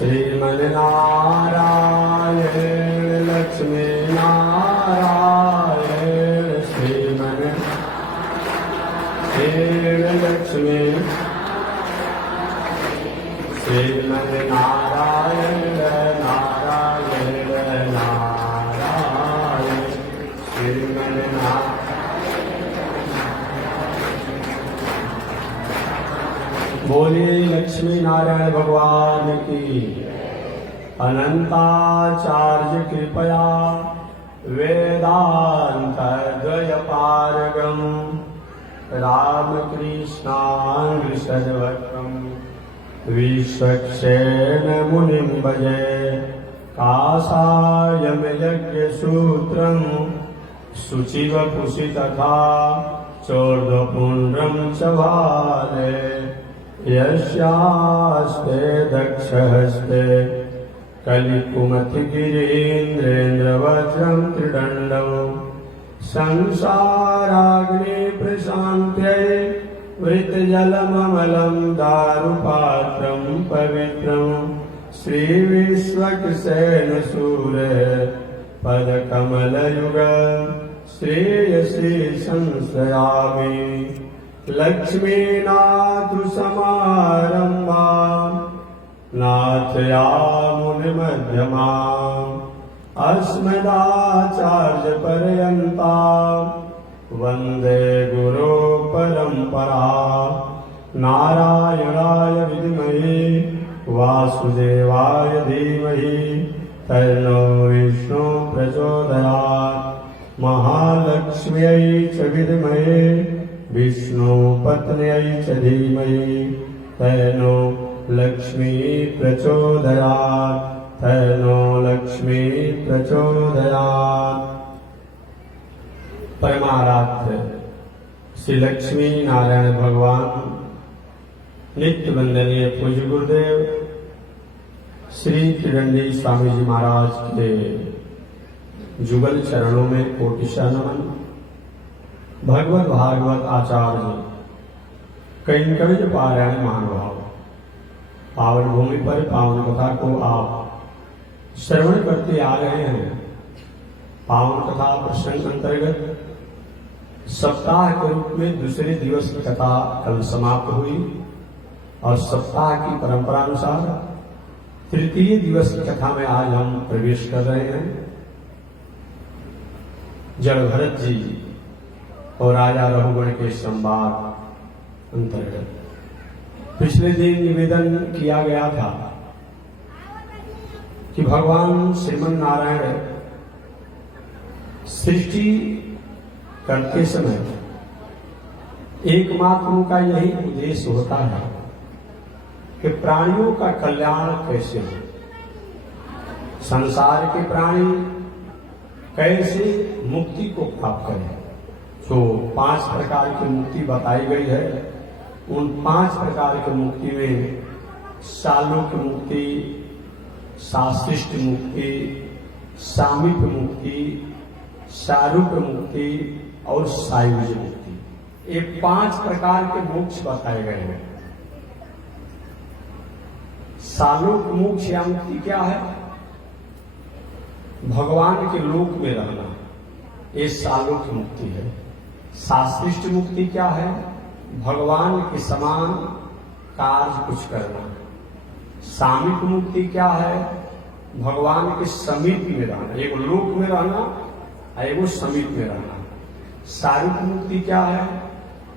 श्रीमन्नारायण लक्ष्मी नारायण श्रीमन्नारायण लक्ष्मी श्रीमन्नारायण नारायण नारायण श्रीमन्नारायण। बोलिए लक्ष्मी नारायण भगवान की। अनंताचार्य कृपया वेदांत द्वयपारगम रामकृष्णांग्रसर्वत्रम विश्वक्षेण मुनिं भजे काषायं यज्ञसूत्रं शुचिवपुषि तथा चोर्ध्वपुण्ड्रं च भाले यस्यास्ते दक्षहस्ते कलिकुमथिगिरीन्द्रेन्द्रवज्रं त्रिदण्डं संसाराग्ने प्रशान्त्यै वृतजलममलं दारुपात्रं पवित्रं श्रीविश्वक्सेनसूरे पदकमलयुग श्रेयसे संश्रयामि लक्ष्मीनाथसमारम्भा नाथयामुनिमध्यमाम् अस्मदाचार्यपर्यन्ताम् वन्दे गुरो परम्परा। नारायणाय विद्महे वासुदेवाय धीमहि तन्नो विष्णु प्रचोदयात्। महालक्ष्म्यै च विद्महे विष्णुपत्न्यै च धीमहि तन्नो लक्ष्मी प्रचोदयात्। तन्नो लक्ष्मी प्रचोदयात्। परमाराध्य श्री लक्ष्मी नारायण भगवान नित्य वंदनीय पूज्य गुरुदेव श्री त्रिदंडी स्वामी जी महाराज के जुगल चरणों में कोटिशा नमन। भगवत भागवत आचार्य कैंकविज पारायण महानुभाव पावन भूमि पर पावन कथा को आप श्रवण करते आ रहे हैं। पावन कथा प्रसंग अंतर्गत सप्ताह के रूप में दूसरे दिवस की कथा कल समाप्त हुई और सप्ताह की परंपरा अनुसार तृतीय दिवस की कथा में आज हम प्रवेश कर रहे हैं। जड़ भरत जी और राजा रघुगण के संवाद अंतर्गत पिछले दिन निवेदन किया गया था कि भगवान श्रीमन नारायण सृष्टि करते समय एकमात्र उनका यही उद्देश्य होता है कि प्राणियों का कल्याण कैसे हो, संसार के प्राणी कैसे मुक्ति को प्राप्त करें। जो 5 प्रकार की मुक्ति बताई गई है, उन 5 प्रकार की मुक्ति में सालोक्य मुक्ति, साशिष्ट मुक्ति, सामीप्य मुक्ति, सारूप्य मुक्ति और सायुज्य मुक्ति, ये 5 प्रकार के मोक्ष बताए गए हैं। सालोक्य मोक्ष या मुक्ति क्या है? भगवान के लोक में रहना, ये सालोक्य मुक्ति है। साशिष्ट मुक्ति क्या है? भगवान के समान कार्य कुछ करना। सामीप्य मुक्ति क्या है? भगवान के समीप में रहना, एक लोक में रहना, एगो समीप में रहना। सारूप्य मुक्ति क्या है?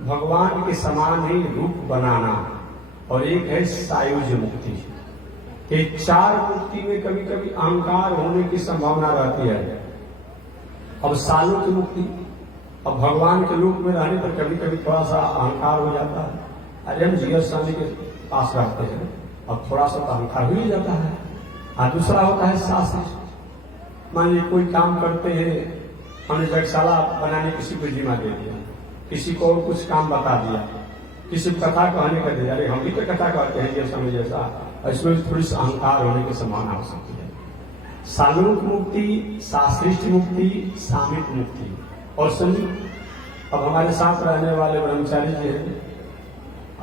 भगवान के समान ही रूप बनाना। और एक है सायुज्य मुक्ति। ये 4 मुक्ति में कभी कभी अहंकार होने की संभावना रहती है। अब सालोक्य मुक्ति, अब भगवान के रूप में रहने पर कभी कभी थोड़ा सा अहंकार हो जाता है। अरे हम जीवन स्वामी के पास रहते हैं, अब थोड़ा सा तो अहंकार हो ही जाता है। और दूसरा होता है शास्त्र। मान लीजिए कोई काम करते हैं, हमने यज्ञशाला बनाने किसी को जिम्मा दे दिया, किसी को और कुछ काम बता दिया, किसी को कथा कहने का दिया, अरे हम भी तो कथा कहते हैं ये समय जैसा, इसमें थोड़ी सी अहंकार होने की संभावना हो सकती है। सालोक्य मुक्ति, साशिष्ट मुक्ति, सामीप्य मुक्ति और समीप। अब हमारे साथ रहने वाले ब्रह्मचारी जी हैं,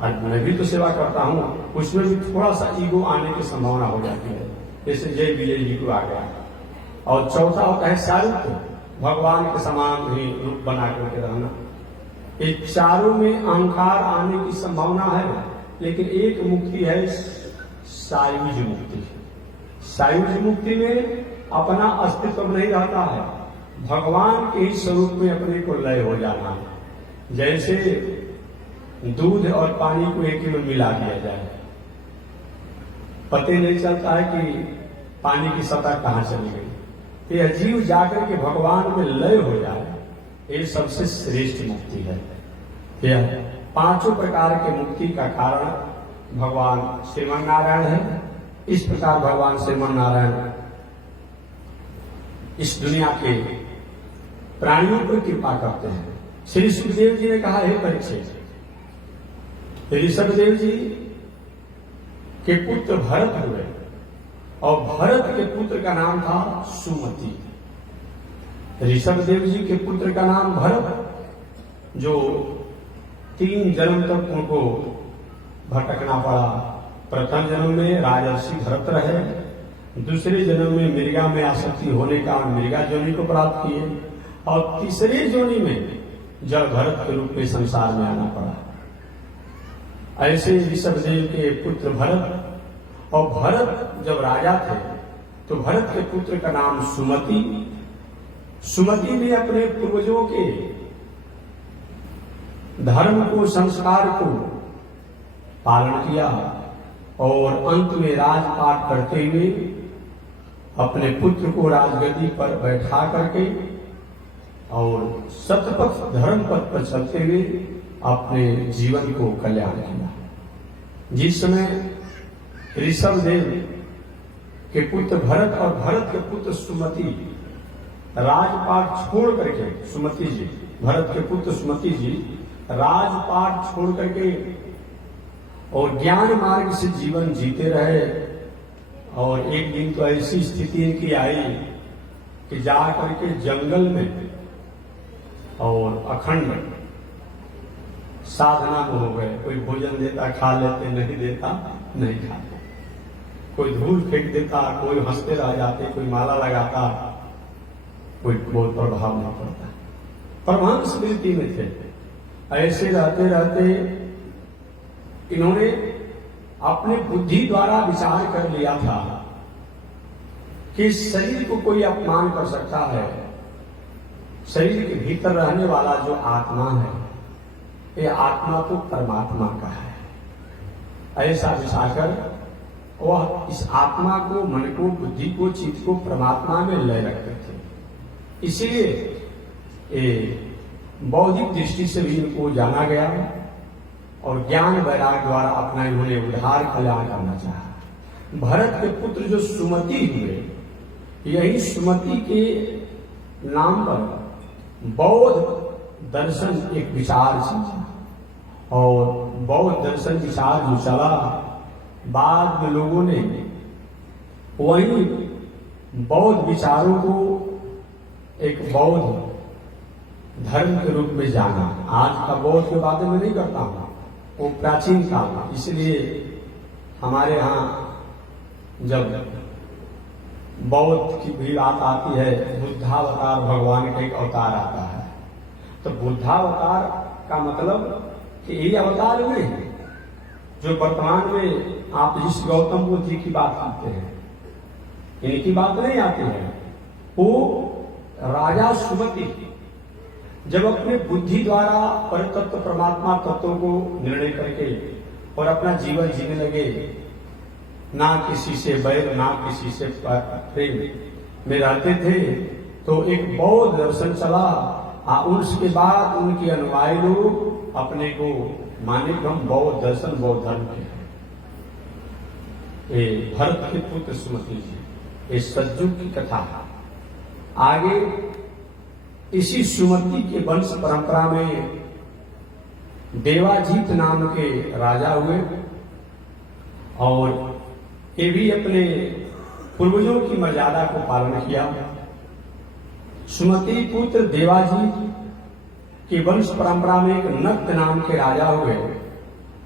और मैं भी तो सेवा करता हूं, उसमें भी थोड़ा सा ईगो आने की संभावना हो जाती है, जैसे जय विजय जी को आ गया। और चौथा होता है सारूप्य, भगवान के समान ही रूप बना करके रहना। ये चारों में अहंकार आने की संभावना है, लेकिन एक मुक्ति है सायुज मुक्ति। सायुज मुक्ति में अपना अस्तित्व नहीं रहता है, भगवान के ही स्वरूप में अपने को लय हो जाना है। जैसे दूध और पानी को एक में मिला दिया जाए, पता नहीं चलता है कि पानी की सतह कहां चली गई। यह जीव जाकर के भगवान में लय हो जाए, ये सबसे श्रेष्ठ मुक्ति है। यह पांचों प्रकार के मुक्ति का कारण भगवान श्रीमन नारायण है। इस प्रकार भगवान श्रीमन नारायण इस दुनिया के प्राणियों पर कृपा करते हैं। श्री सुखदेव जी ने कहा, हे परीक्षित, ऋषभदेव जी के पुत्र भरत हुए और भरत के पुत्र का नाम था सुमति। ऋषभदेव जी के पुत्र का नाम भरत, जो 3 जन्म तक उनको भटकना पड़ा। प्रथम जन्म में राजर्षि भरत रहे, दूसरे जन्म में मृगा में आसक्ति होने का मृगा जोनि को प्राप्त किए, और तीसरे जोनि में जड़ भरत के रूप में संसार में आना पड़ा। ऐसे ऋषभदेव के पुत्र भरत, और भरत जब राजा थे तो भरत के पुत्र का नाम सुमति। सुमति ने अपने पूर्वजों के धर्म को, संस्कार को पालन किया और अंत में राजपाट करते हुए अपने पुत्र को राजगद्दी पर बैठा करके और सतपथ धर्म पथ पर चलते हुए अपने जीवन को कल्याण किया। जिस समय ऋषभदेव के पुत्र भरत और भरत के पुत्र सुमति राजपाट छोड़ करके, सुमति जी, भरत के पुत्र सुमति जी राजपाट छोड़ करके और ज्ञान मार्ग से जीवन जीते रहे। और एक दिन तो ऐसी स्थिति इनकी आई कि जा करके जंगल में और अखंड साधना में हो गए। कोई भोजन देता खा लेते, नहीं देता नहीं खाते। कोई धूल फेंक देता, कोई हंसते रह जाते, कोई माला लगाता, कोई बहुत प्रभाव नहीं पड़ता। परमहंस स्मृति में थे। ऐसे रहते रहते इन्होंने अपने बुद्धि द्वारा विचार कर लिया था कि शरीर को कोई अपमान कर सकता है, शरीर के भीतर रहने वाला जो आत्मा है, ये आत्मा तो परमात्मा का है। ऐसा विचार वह इस आत्मा को, मन को, बुद्धि को, चित्त को परमात्मा में लय रखते थे। इसलिए बौद्धिक दृष्टि से भी इनको जाना गया और ज्ञान वैराग द्वारा अपना इन्होंने उद्धार कल्याण करना चाहा। भरत के पुत्र जो सुमति हुए, यही सुमति के नाम पर बौद्ध दर्शन एक विचार चला और बौद्ध दर्शन विचार जो चला, बाद में लोगों ने वही बौद्ध विचारों को एक बौद्ध धर्म के रूप में जाना। आज का बौद्ध के बारे में नहीं करता हूं, वो प्राचीन काल। इसलिए हमारे यहाँ जब बौद्ध की भी बात आती है, बुद्धावतार भगवान का एक अवतार आता है, तो बुद्धावतार का मतलब कि ये अवतार नहीं जो वर्तमान में आप जिस गौतम बुद्ध जी की बात करते हैं, इनकी बात नहीं आती है। वो राजा सुमति जब अपने बुद्धि द्वारा परतत्व परमात्मा तत्वों को निर्णय करके और अपना जीवन जीने लगे, ना किसी से बैर ना किसी से प्रेम में रहते थे, तो एक बौद्ध दर्शन चला। उसके बाद उनके अनुयायी लोग अपने को माने कि हम बौद्ध दर्शन, बौद्ध धर्म के हैं। ये भरत के पुत्र सुमति जी, ये सज्जुग की कथा। आगे इसी सुमति के वंश परंपरा में देवाजीत नाम के राजा हुए और ये भी अपने पूर्वजों की मर्यादा को पालन किया। सुमति पुत्र देवाजीत के वंश परंपरा में एक नक्त नाम के राजा हुए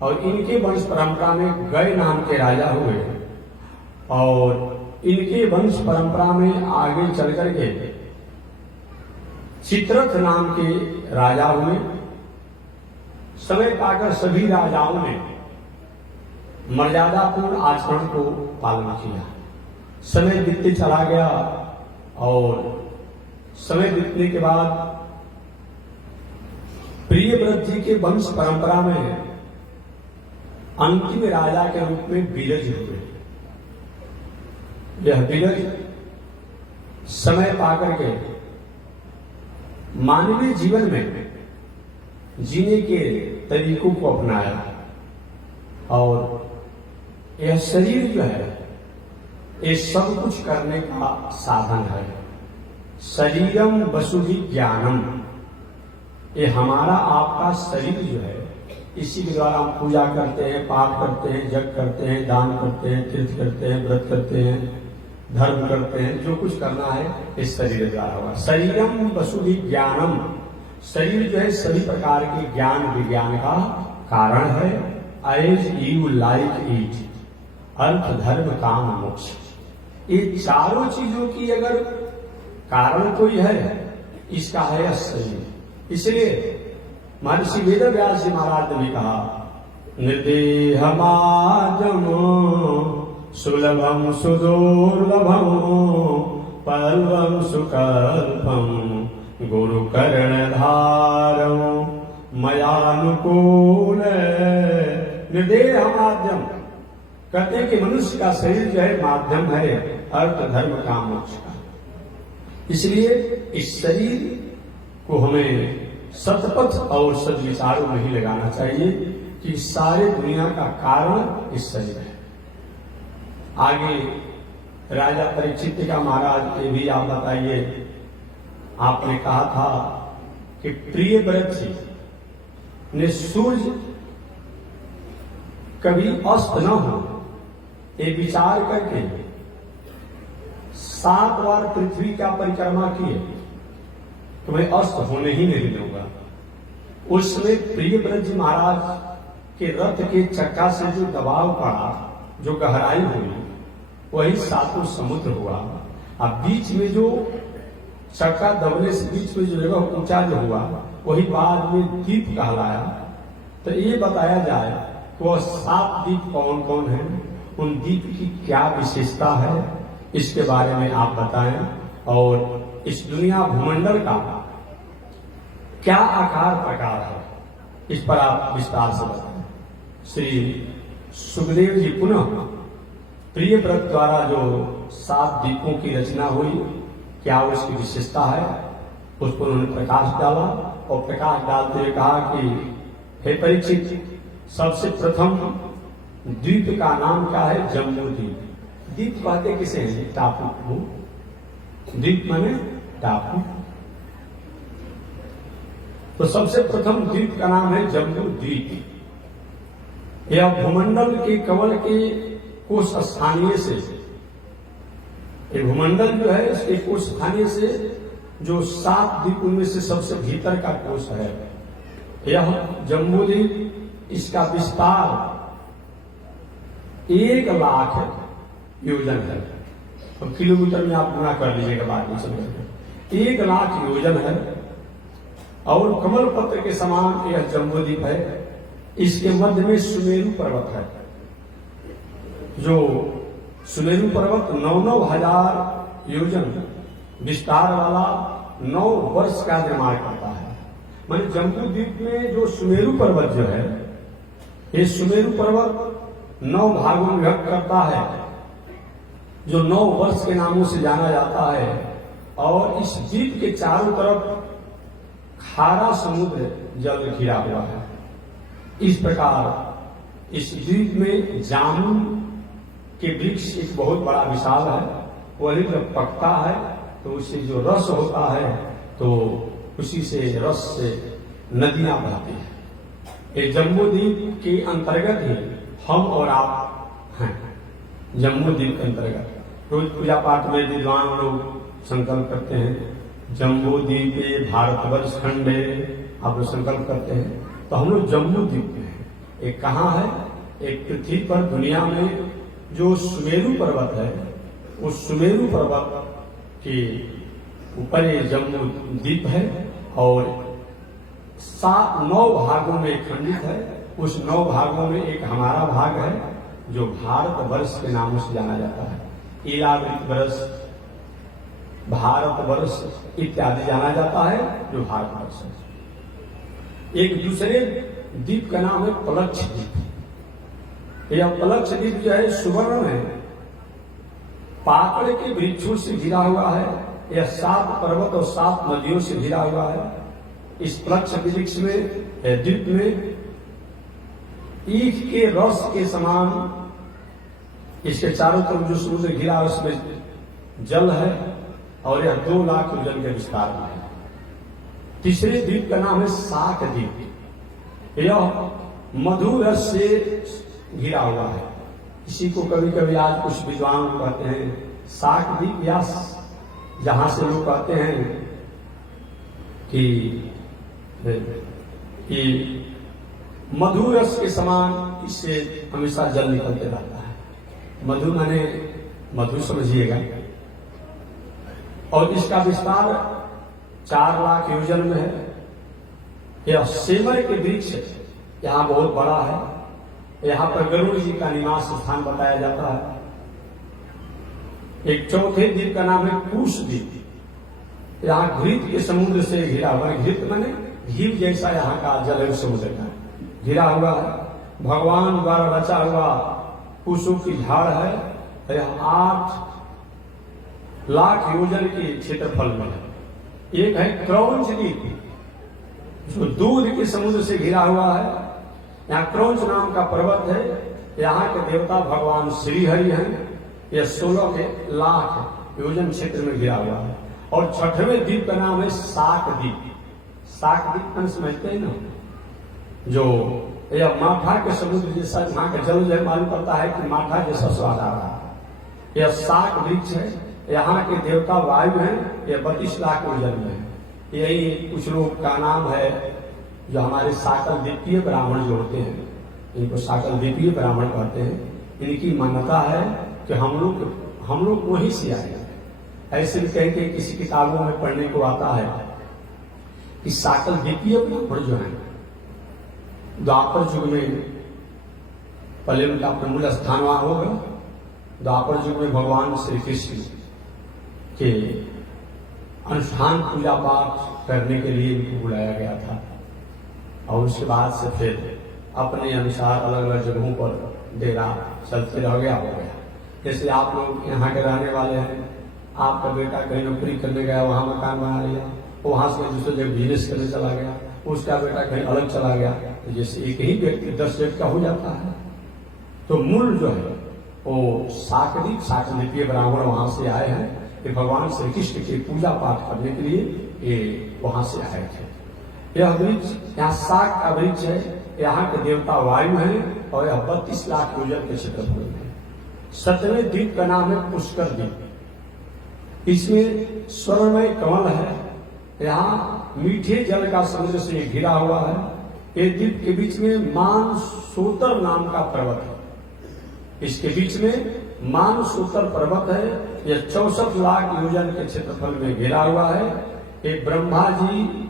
और इनके वंश परंपरा में गय नाम के राजा हुए और इनके वंश परंपरा में आगे चल करके चित्ररथ नाम के राजा हुए। समय पाकर सभी राजाओं ने मर्यादापूर्ण आचरण को पालन किया। समय बीतते चला गया और समय बीतने के बाद प्रियव्रत जी के वंश परंपरा में अंतिम राजा के रूप में विरज हुए। यह विरज समय पाकर के मानवीय जीवन में जीने के तरीकों को अपनाया और यह शरीर जो है ये सब कुछ करने का साधन है। शरीरम वसुधि ज्ञानम, ये हमारा आपका शरीर जो है इसी के द्वारा हम पूजा करते हैं, पाठ करते हैं, यज्ञ करते हैं, दान करते हैं, तीर्थ करते हैं, व्रत करते हैं, धर्म करते हैं। जो कुछ करना है इस शरीर के द्वारा होगा। शरीरम वसुधि ज्ञानम, शरीर जो है सभी प्रकार के ज्ञान विज्ञान का कारण है। एज यू लाइक इट, अर्थ धर्म काम मोक्ष, ये चारों चीजों की अगर कारण कोई है इसका है शरीर। इसलिए महर्षि वेद व्यास जी महाराज ने भी कहा, निर्देहमाजम सुलभम सुदुर्लभम पर्वम सुकल्पम गुरु कर्णधारम मयानुकूल। निर्देह माध्यम कहते हैं कि मनुष्य का शरीर जो है माध्यम है अर्थ धर्म काम मोक्ष का। इसलिए इस शरीर को हमें सतपथ और सद्विचारों में ही लगाना चाहिए कि सारे दुनिया का कारण इस शरीर है। आगे राजा परीक्षित का महाराज ये भी आप बताइए, आपने कहा था कि प्रियव्रत जी ने सूर्य कभी अस्त न हो ये विचार करके 7 बार पृथ्वी का परिक्रमा किए, तुम्हें अस्त होने ही नहीं दूंगा। उसमें प्रियव्रत जी महाराज के रथ के चक्का से जो दबाव पड़ा, जो गहराई हुई, वही 7 समुद्र हुआ। अब बीच में जो चक्का दबने से बीच में जो जगह ऊंचा जो हुआ वही बाद में द्वीप कहलाया। तो ये बताया जाए कि वह 7 द्वीप कौन कौन है, उन द्वीप की क्या विशेषता है, इसके बारे में आप बताएं। और इस दुनिया भूमंडल का क्या आकार प्रकार है, इस पर आप विस्तार से बताएं। श्री सुखदेव जी पुनः प्रियव्रत द्वारा जो 7 द्वीपों की रचना हुई, क्या उसकी विशेषता है, उस पर उन्होंने प्रकाश डाला और प्रकाश डालते हुए कहा कि हे परीक्षित, सबसे प्रथम द्वीप का नाम क्या है? जम्बू द्वीप। द्वीप कहते किसे हैं? टापू को। द्वीप माने टापू। तो सबसे प्रथम द्वीप का नाम है जम्बू द्वीप। यह भूमंडल के कवल के कुछ स्थानीय से, ये भूमंडल जो है इसके कुछ स्थानीय से जो 7 द्वीप उनमें से सबसे भीतर का कोष है यह जम्बू द्वीप। इसका विस्तार 1,00,000 योजन है। और किलोमीटर में आप गुणा कर लीजिएगा बाद में समझ। 1,00,000 योजन है और कमल पत्र के समान यह जम्बू द्वीप है। इसके मध्य में सुमेरु पर्वत है। जो सुमेरु पर्वत 9,000 योजन विस्तार वाला 9 वर्ष का निर्माण करता है। माने जम्बू द्वीप में जो सुमेरु पर्वत जो है, ये सुमेरु पर्वत 9 भागों में विभक्त करता है, जो 9 वर्ष के नामों से जाना जाता है। और इस द्वीप के चारों तरफ खारा समुद्र जल घिरा हुआ है। इस प्रकार इस द्वीप में जामुन के वृक्ष एक बहुत बड़ा विशाल है। वही जब पकता है तो उससे जो रस होता है तो उसी से रस से नदियां बहती हैं। ये जम्बू द्वीप के अंतर्गत ही हम और आप हैं। जम्बू द्वीप के अंतर्गत रोज पूजा पाठ में विद्वान लोग संकल्प करते हैं, जम्बू द्वीपे भारतवर्ष खंडे, आप लोग संकल्प करते हैं। तो हम लोग जम्बू द्वीप में हैं। एक कहाँ है? एक पृथ्वी पर दुनिया में जो सुमेरु पर्वत है, उस सुमेरु पर्वत के ऊपर ये जम्मू द्वीप है और 9 भागों में खंडित है। उस 9 भागों में एक हमारा भाग है जो भारतवर्ष के नामों से जाना जाता है। ईलावृत वर्ष, भारतवर्ष इत्यादि जाना जाता है जो भारतवर्ष है। एक दूसरे द्वीप का नाम है पलक्ष द्वीप। यह पलक्ष द्वीप जो है सुवर्ण है, पाकड़ के वृक्षों से घिरा हुआ है। यह 7 पर्वत और 7 नदियों से घिरा हुआ है। इस पलक्ष वृक्ष में, द्वीप में ईख के रस के समान इसके चारों तरफ जो समुद्र घिरा है उसमें जल है और यह 2 लाख योजन के विस्तार में है। तीसरे द्वीप का नाम है शाक द्वीप। यह मधु रस से घिरा हुआ है। इसी को कभी कभी आज कुछ विद्वान कहते हैं शाक द्वीप, या जहां से लोग कहते हैं कि मधु रस के समान इससे हमेशा जल निकलते रहता है। मधु माने मधु समझिएगा। और इसका विस्तार 4 लाख योजन में है। यह सेमर के वृक्ष यहाँ बहुत बड़ा है। यहाँ पर गरुड़ जी का निवास स्थान बताया जाता है। एक चौथे द्वीप का नाम है कुश द्वीप। यहाँ घृत के समुद्र से घिरा हुआ है। घृत माने घी जैसा यहाँ का जल समुद्र का घिरा हुआ है। भगवान द्वारा रचा हुआ कुशों की झाड़ है। यह 8 लाख योजन के क्षेत्रफल में है। एक है क्रौंच द्वीप जो दूध के समुद्र से घिरा हुआ है। यहाँ क्रौंच नाम का पर्वत है। यहाँ के देवता भगवान श्री हरि हैं। यह 16 लाख योजन क्षेत्र में घिरा हुआ है। और 6वें द्वीप का नाम है शाक द्वीप। शाक द्वीप में समझते हैं ना, जो यह माठा के समुद्र जैसा, यहाँ का जल जो मालूम पड़ता है कि माठा जैसा स्वाद आ रहा है। यह शाक वृक्ष है। यहाँ के देवता वायु हैं। यह 32 लाख योजन में है। यही कुछ लोग का नाम है जो हमारे साकल द्वीपीय ब्राह्मण जो होते हैं, इनको साकल द्वीपीय ब्राह्मण कहते हैं। इनकी मान्यता है कि हम लोग वहीं से आए। ऐसे भी कह के किसी किताबों में पढ़ने को आता है कि साकल द्वीपीय ब्राह्मण जो है द्वापर युग में, पहले उनका अपना मूल स्थान वहां होगा। द्वापर युग में भगवान श्री कृष्ण के अनुष्ठान पूजा पाठ करने के लिए इनको बुलाया गया था। और उसके बाद से फिर अपने अनुसार अलग अलग जगहों पर डेरा चलते रह गया हो गया। जैसे आप लोग यहाँ के रहने वाले हैं, आपका बेटा कहीं नौकरी करने गया, वहां मकान बना लिया, वहां से दूसरे जगह बिजनेस करने चला गया, उसका बेटा कहीं अलग चला गया। तो जैसे एक ही व्यक्ति 10 जगह का हो जाता है। तो मूल जो है वो साकद्वीपीय ब्राह्मण वहां से आए हैं कि भगवान श्री कृष्ण की पूजा पाठ करने के लिए ये वहां से आए थे। यह वृक्ष यहाँ शाक का वृक्ष है। यहाँ के देवता वायु हैं और यह 32 लाख योजन के क्षेत्रफल में है। 7वें द्वीप का नाम है पुष्कर द्वीप। इसमें स्वर्णमय कमल है। यहाँ मीठे जल का समुद्र से घिरा हुआ है। ये द्वीप के बीच में मानसोतर नाम का पर्वत है। इसके बीच में मानसोतर पर्वत है। यह 64 लाख योजन के क्षेत्रफल में घिरा हुआ है। एक ब्रह्मा जी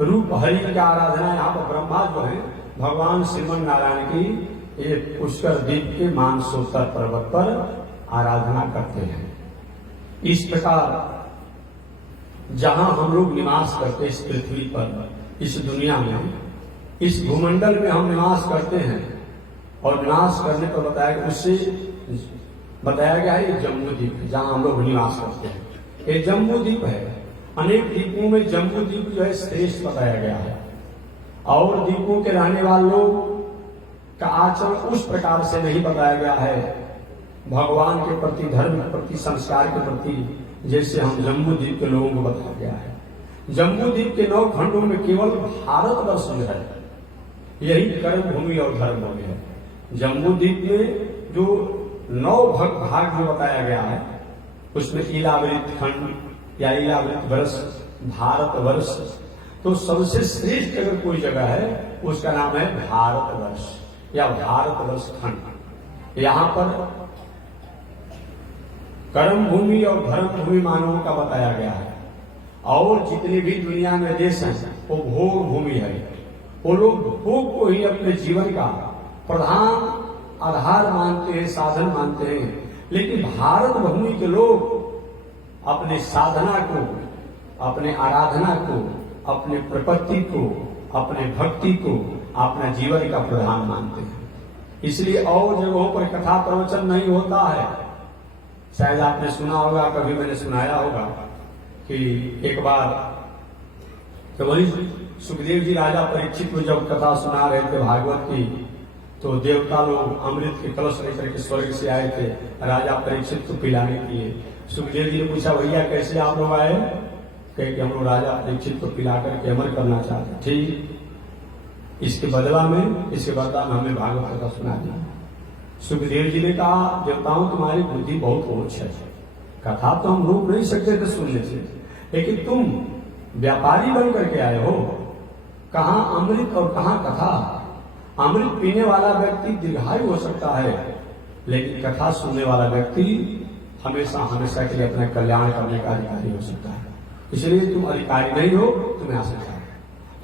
रूप हरि की आराधना, यहाँ पर ब्रह्मा जो है भगवान श्रीमन नारायण की ये पुष्कर द्वीप के मानसोतर पर्वत पर आराधना करते हैं। इस प्रकार जहां हम लोग निवास करते इस पृथ्वी पर, इस दुनिया में, इस भूमंडल में हम निवास करते हैं और निवास करने पर बताया गया है ये जम्बू द्वीप जहां हम लोग निवास करते हैं। ये जम्बू द्वीप है। अनेक द्वीपों में जम्बू द्वीप जो है श्रेष्ठ बताया गया है। और द्वीपों के रहने वालों का आचरण उस प्रकार से नहीं बताया गया है भगवान के प्रति, धर्म के प्रति, संस्कार के प्रति, जैसे हम जम्बू द्वीप के लोगों को बताया गया है। जम्बू द्वीप के 9 खंडों में केवल भारतवर्ष जो है यही कर्म भूमि और धर्म भूमि है। जम्बू द्वीप में जो 9 भाग जो बताया गया है उसमें ईलावृत खंड या ईलावृत वर्ष, भारतवर्ष, तो सबसे श्रेष्ठ अगर कोई जगह है उसका नाम है भारतवर्ष या भारतवर्ष खंड। यहाँ पर कर्म भूमि और धर्म भूमि मानवों का बताया गया है, और जितने भी दुनिया में देश हैं वो भोग भूमि है। वो लोग भोग को ही अपने जीवन का प्रधान आधार मानते हैं, साधन मानते हैं। लेकिन भारत भूमि के लोग अपने साधना को, अपने आराधना को, अपने प्रपत्ति को, अपने भक्ति को अपना जीवन का प्रधान मानते हैं। इसलिए और जगहों पर कथा प्रवचन नहीं होता है। शायद आपने सुना होगा, कभी मैंने सुनाया होगा कि एक बार तो वही सुखदेव जी राजा परीक्षित को जब कथा सुना रहे थे भागवत की, तो देवता लोग अमृत के कलश लेकर के स्वर्ग से आए थे राजा परीक्षित को पिलाने के लिए। सुखदेव जी ने पूछा, भैया कैसे आप लोग आए? कहे कि हम लोग राजा परीक्षित को पिला करके अमर करना चाहते हैं। ठीक, इसके बदला में हमें भागवत कथा सुना दी। सुखदेव जी ने कहा, देवताओं तुम्हारी बुद्धि बहुत ऊंच है, कथा तो हम रोक नहीं सकते थे सुनने से, लेकिन तुम व्यापारी बन करके आए हो, कहां अमृत और कहां कथा। अमृत पीने वाला व्यक्ति दीर्घायु हो सकता है, लेकिन कथा सुनने वाला व्यक्ति हमेशा हमेशा के लिए अपना कल्याण करने का अधिकारी हो सकता है। इसलिए तुम अधिकारी नहीं हो, तुम्हें आ सकता है।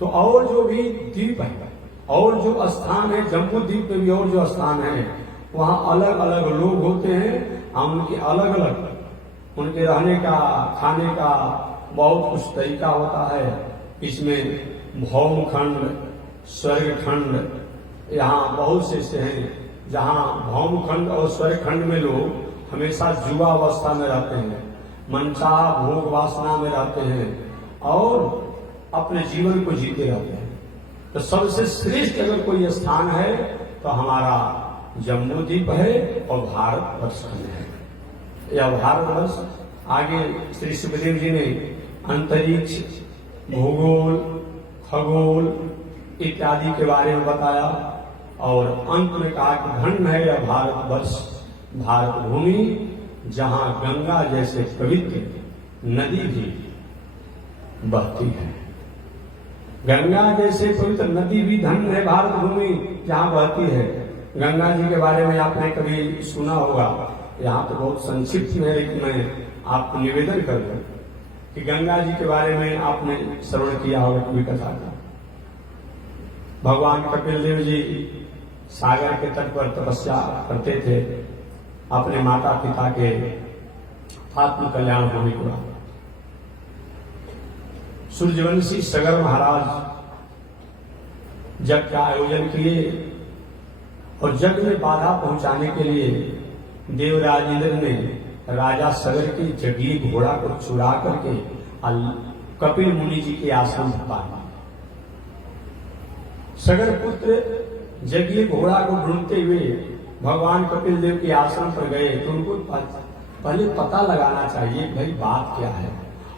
तो और जो भी द्वीप है और जो स्थान है, जम्बू द्वीप में भी और जो स्थान है, वहां अलग अलग लोग होते हैं, उनके अलग अलग उनके रहने का, खाने का बहुत कुछ तरीका होता है। इसमें भौम खंड, स्वर्ग खंड, यहाँ बहुत से ऐसे हैं जहाँ भौम खंड और स्वर्ग खंड में लोग हमेशा युवा अवस्था में रहते हैं, मनचाहा भोग वासना में रहते हैं और अपने जीवन को जीते रहते हैं। तो सबसे श्रेष्ठ अगर कोई स्थान है तो हमारा जम्बू द्वीप है और भारतवर्ष है। यह भारतवर्ष, आगे श्री सुखदेव जी ने अंतरिक्ष, भूगोल, खगोल इत्यादि के बारे में बताया और अंत में कहा कि धन्य है यह भारतवर्ष, भारत भूमि, जहां गंगा जैसे पवित्र नदी भी बहती है। गंगा जैसे पवित्र नदी भी धन्य है भारत भूमि जहां बहती है। गंगा जी के बारे में आपने कभी सुना होगा, यहाँ तो बहुत संक्षिप्त में, लेकिन मैं आपको निवेदन कर दूं कि गंगा जी के बारे में आपने श्रवण किया होगा कभी कथा का। भगवान कपिल देव जी सागर के तट पर तपस्या करते थे अपने माता पिता के आत्म कल्याण होने के बाद। सूर्यवंशी सगर महाराज जग का आयोजन किए और जग में बाधा पहुंचाने के लिए देवराज इंद्र ने राजा सगर के जंगली घोड़ा को चुरा करके कपिल मुनि जी के आश्रम पर बांधा। सगर पुत्र जंगली घोड़ा को ढूंढते हुए भगवान कपिल देव के आश्रम पर गए तो उनको पहले पता लगाना चाहिए भाई बात क्या है,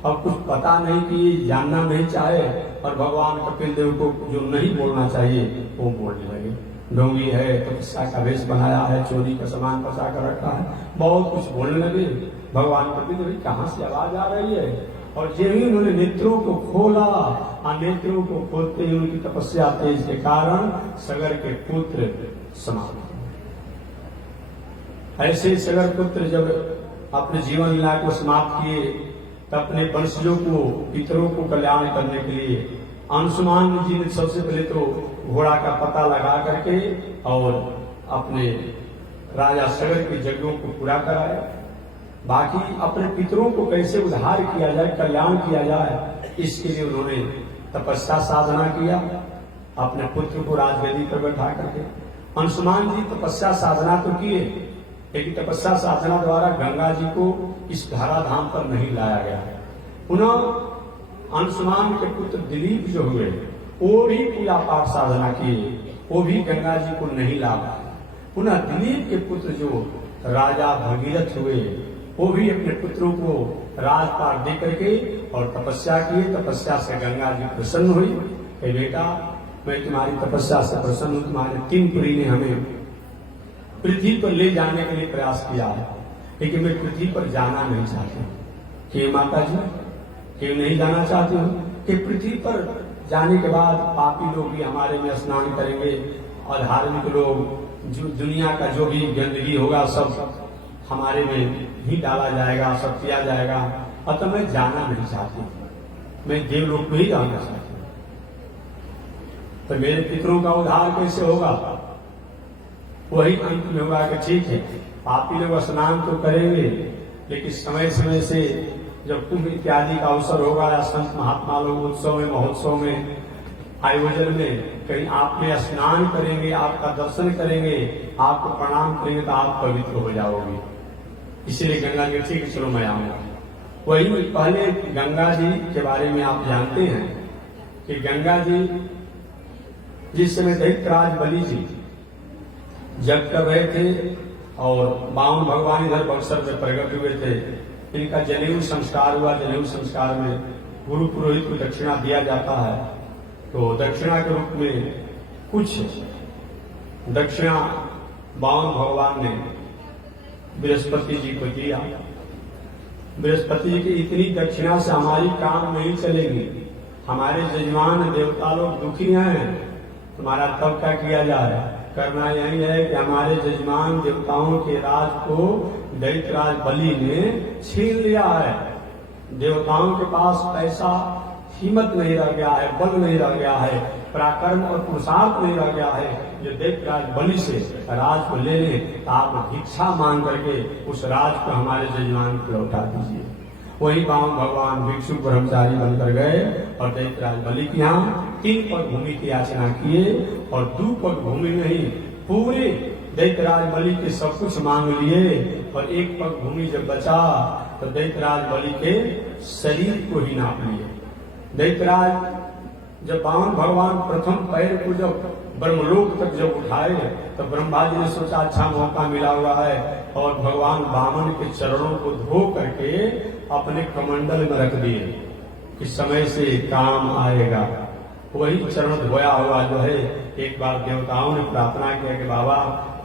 और कुछ पता नहीं कि जानना नहीं चाहे और भगवान कपिल देव को जो नहीं बोलना चाहिए वो बोलने लगे। डोंगी है, तपस्या का वेश बनाया है, चोरी का सामान फंसा कर रखा है, बहुत कुछ बोलने लगे। भगवान कपिल देव कहाँ से आवाज आ रही है, और जब ही उन्होंने नेत्रों को खोला, नेत्रों को खोलते ही उनकी तपस्या तेज के कारण सगर के पुत्र समाप्त हुए। ऐसे सगर पुत्र जब अपने जीवन लीला को समाप्त किए तब अपने वंशजों को, पितरों को कल्याण करने के लिए अंशुमान जी ने सबसे पहले तो घोड़ा का पता लगा करके और अपने राजा सगर के यज्ञों को पूरा कराया। बाकी अपने पितरों को कैसे उद्धार किया जाए, कल्याण किया जाए, इसके लिए उन्होंने तपस्या साधना किया, अपने पुत्र को राजगद्दी पर बैठा करके। अंशुमान जी तपस्या साधना तो किए, लेकिन तपस्या साधना द्वारा गंगा जी को इस धराधाम पर नहीं लाया गया। पुनः अंशुमान के पुत्र दिलीप जो हुए वो भी पूजा पाठ साधना किए, वो भी गंगा जी को नहीं ला पाए। पुनः दिलीप के पुत्र जो राजा भगीरथ हुए वो भी अपने पुत्रों को राजपाट दे करके और तपस्या किए। तपस्या से गंगा जी प्रसन्न हुई कि बेटा मैं तुम्हारी तपस्या से प्रसन्न हूं, तुम्हारे 3 पुरी ने हमें पृथ्वी पर ले जाने के लिए प्रयास किया है, लेकिन मैं पृथ्वी पर जाना नहीं चाहती हूँ। कि माता जी क्यों नहीं जाना चाहती हूँ? कि पृथ्वी पर जाने के बाद पापी लोग भी हमारे में स्नान करेंगे और धार्मिक लोग, जो दुनिया का जो भी गंदगी होगा सब हमारे में ही डाला जाएगा, सब किया जाएगा। अतः मैं जाना नहीं चाहती, मैं देवलोक में ही जाना चाहती हूँ। तो मेरे पितरों का उद्धार कैसे होगा? वही अंत में होगा कि ठीक है, पापी लोग स्नान तो करेंगे, लेकिन समय समय से जब कुंभ इत्यादि का अवसर होगा या संत महात्मा लोग उत्सव में, महोत्सव में, आयोजन में कहीं आप में स्नान करेंगे, आपका दर्शन करेंगे, आपको प्रणाम करेंगे तो आप पवित्र हो जाओगे। इसीलिए गंगा जी ठीक, चलो मैं आऊंगा। वही पहले गंगा जी के बारे में आप जानते हैं कि गंगा जी जिस समय दैत्यराज बलि जी जब कर रहे थे और बावन भगवान इधर बक्सर में प्रकट हुए थे, इनका जनेऊ संस्कार हुआ। जनेऊ संस्कार में गुरु पुरोहित को दक्षिणा दिया जाता है, तो दक्षिणा के रूप में कुछ दक्षिणा बावन भगवान ने बृहस्पति जी को दिया। बृहस्पति जी की इतनी दक्षिणा से हमारी काम नहीं चलेगी, हमारे जजमान देवता लोग दुखी हैं, तुम्हारा तब क्या किया जाए? करना यही है कि हमारे जजमान देवताओं के राज को दैत्यराज बलि ने छीन लिया है। देवताओं के पास पैसा, हिम्मत नहीं रह गया है, बल नहीं रह गया है, पराक्रम और पुरुषार्थ नहीं रह गया है जो दैत्यराज बलि से राज को ले ले। तो आप भिक्षा मांग करके उस राज को हमारे जजमान को लौटा दीजिए। वही बावन भगवान भिक्षु ब्रह्मचारी बनकर गए और दैत्यराज बलि के यहाँ 3 पग भूमि की याचना किए और 2 पग भूमि में ही पूरे दैत्यराज बलि के सब कुछ मांग लिए। और 1 पग भूमि जब बचा तो दैत्यराज बलि के शरीर को ही नाप लिए। दैत्यराज जब बावन भगवान प्रथम पैर को जब ब्रह्मलोक तक जब उठाए तो ब्रह्मा जी ने सोचा अच्छा मौका मिला हुआ है और भगवान वामन के चरणों को धो करके अपने कमंडल में रख दिए कि समय से काम आएगा। वही चरण धोया हुआ जो है, एक बार देवताओं ने प्रार्थना किया कि बाबा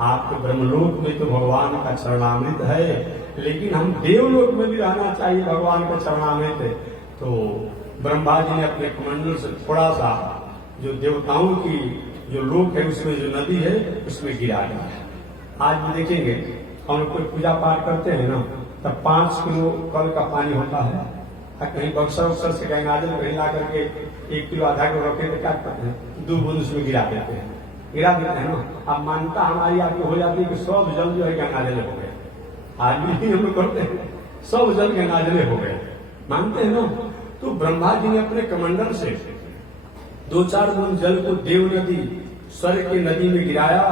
आपके ब्रह्मलोक में तो भगवान का चरणामृत है, लेकिन हम देवलोक में भी रहना चाहिए भगवान का चरणामृत। तो ब्रह्मा जी ने अपने कमंडल से थोड़ा सा जो देवताओं की जो लोक है उसमें जो नदी है उसमें गिरा दिया। आज भी देखेंगे हम लोग कोई पूजा पाठ करते हैं ना, तब 5 किलो कल का पानी होता है, कहीं बक्सर से गंगाजल कहीं ला करके 1 किलो आधा किलो रखे तो क्या करते हैं, 2 बूंद उसमें गिरा देते हैं ना। अब मान्यता हमारी आपकी हो जाती है कि सब जल जो है गंगाजल हो गए। आज भी हम लोग करते हैं, सब जल गंगाजल हो गए, मानते हैं ना। तो ब्रह्मा जी ने अपने कमंडल से 2-4 बूंद जल को देव नदी, स्वर्ग की नदी में गिराया।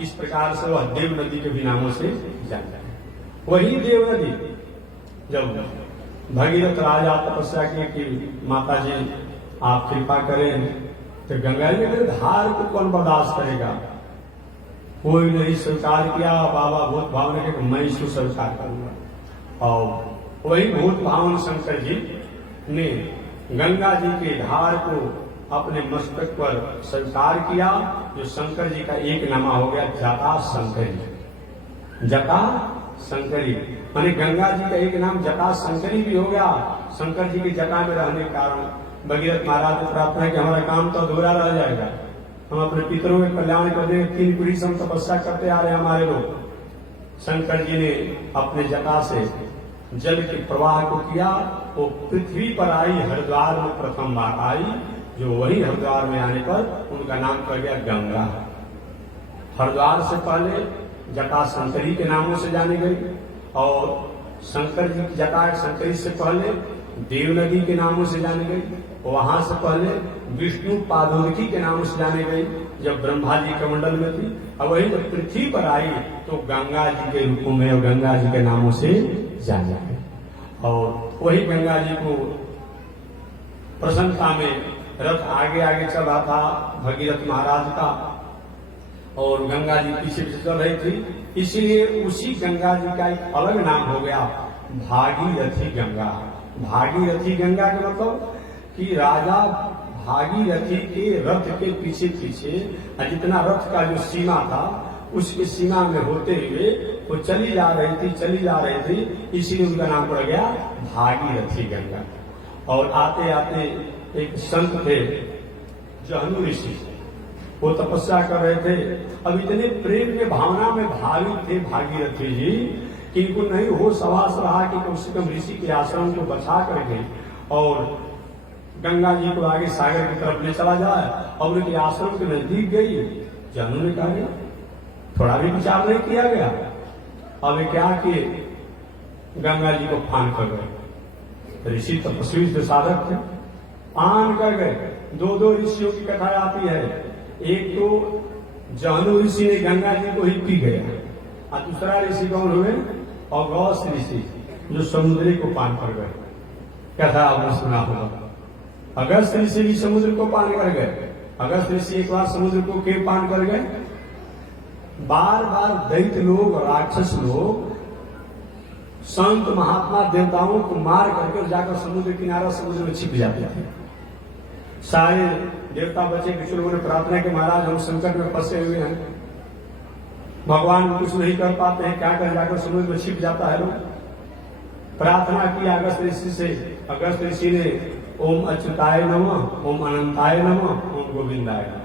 इस प्रकार से वह देव नदी के भी नामों से जाना है। वही देव नदी जब भगीरथ राजा तपस्या की कि माता जी आप कृपा करें, तो गंगा जी ने धार को कौन बर्दाश्त करेगा? कोई नहीं स्वीकार किया। बाबा भूत भाव ने कहा मैं इसको स्वीकार करूंगा। और वही भूत भावन शंकर जी ने गंगा जी के धार को अपने मस्तक पर स्वीकार किया, जो शंकर जी का एक नामा हो गया जटा शंकरी। जटा शंकरी माने गंगा जी का एक नाम जटा शंकरी भी हो गया। शंकर जी की जटा में रहने के कारण भगीरथ महाराज ने प्रार्थना कि हमारा काम तो अधूरा रह जाएगा, हम अपने पितरों के कल्याण करने 3 पीढ़ी से हम तपस्या करते आ रहे हैं हमारे लोग। शंकर जी ने अपने जटा से जल के प्रवाह को किया। वो पृथ्वी पर आई, हरिद्वार में प्रथम बार आई, जो वही हरिद्वार में आने पर उनका नाम पड़ गया गंगा। हरिद्वार से पहले जटा शंकरी के नामों से जानी गई और शंकर जी की जटा शंकरी से पहले देव नदी के नामों से जानी गई। वहां से पहले विष्णु पादोदकी के नामों से जानी गई जब ब्रह्मा जी कमंडल में थी। और वही जब पृथ्वी पर आई तो गंगा जी के रूपों में और गंगा जी के नामों से जानी गई। और वही गंगा जी को प्रसन्नता में रथ आगे आगे चल रहा था भगीरथ महाराज का और गंगा जी पीछे पीछे चल रही थी, इसीलिए उसी गंगा जी का एक अलग नाम हो गया भागीरथी गंगा। भागीरथी गंगा का मतलब कि राजा भागीरथी के रथ के पीछे पीछे जितना रथ का जो सीमा था उसकी सीमा में होते हुए वो चली जा रही थी, इसीलिए उनका नाम पड़ गया भागीरथी गंगा। और आते आते एक संत थे जहनु ऋषि, वो तपस्या कर रहे थे। अब इतने प्रेम के भावना में भावित थे भागीरथी जी कि इनको नहीं हो सवास रहा कि कम से कम ऋषि के आश्रम को बचा करके और गंगा जी को आगे सागर की तरफ ले चला जाए, और उनके आश्रम के नजदीक गई। जहनु ने कहा थोड़ा भी विचार नहीं किया गया। अब क्या कि गंगा जी को फान कर गए। ऋषि तपस्वी से साधक थे, फान कर गए। दो दो ऋषियों की कथा आती है। एक तो जहनु ऋषि ने गंगा जी को ही पी गया, और दूसरा ऋषि कौन हुए? अगस्त ऋषि, जो समुद्री को पान कर गए। कथा आपने सुना होगा। अगस्त ऋषि भी समुद्र को पान कर गए। अगस्त ऋषि एक बार समुद्र को के पान कर गए। बार बार दैत्य लोग, राक्षस लोग संत महात्मा देवताओं को मार करके जाकर समुद्र किनारा समुद्र में छिप जाते थे। सारे देवता बचे कुछ लोगों ने प्रार्थना कि महाराज हम संकट में फंसे हुए हैं, भगवान कुछ नहीं कर पाते हैं, क्या कर? जाकर समुद्र में छिप जाता है लोग। प्रार्थना की अगस्त ऋषि से। अगस्त ऋषि ने ओम अच्युताय नमः, ओम अनंताय नमः, ओम गोविंदाय नमः,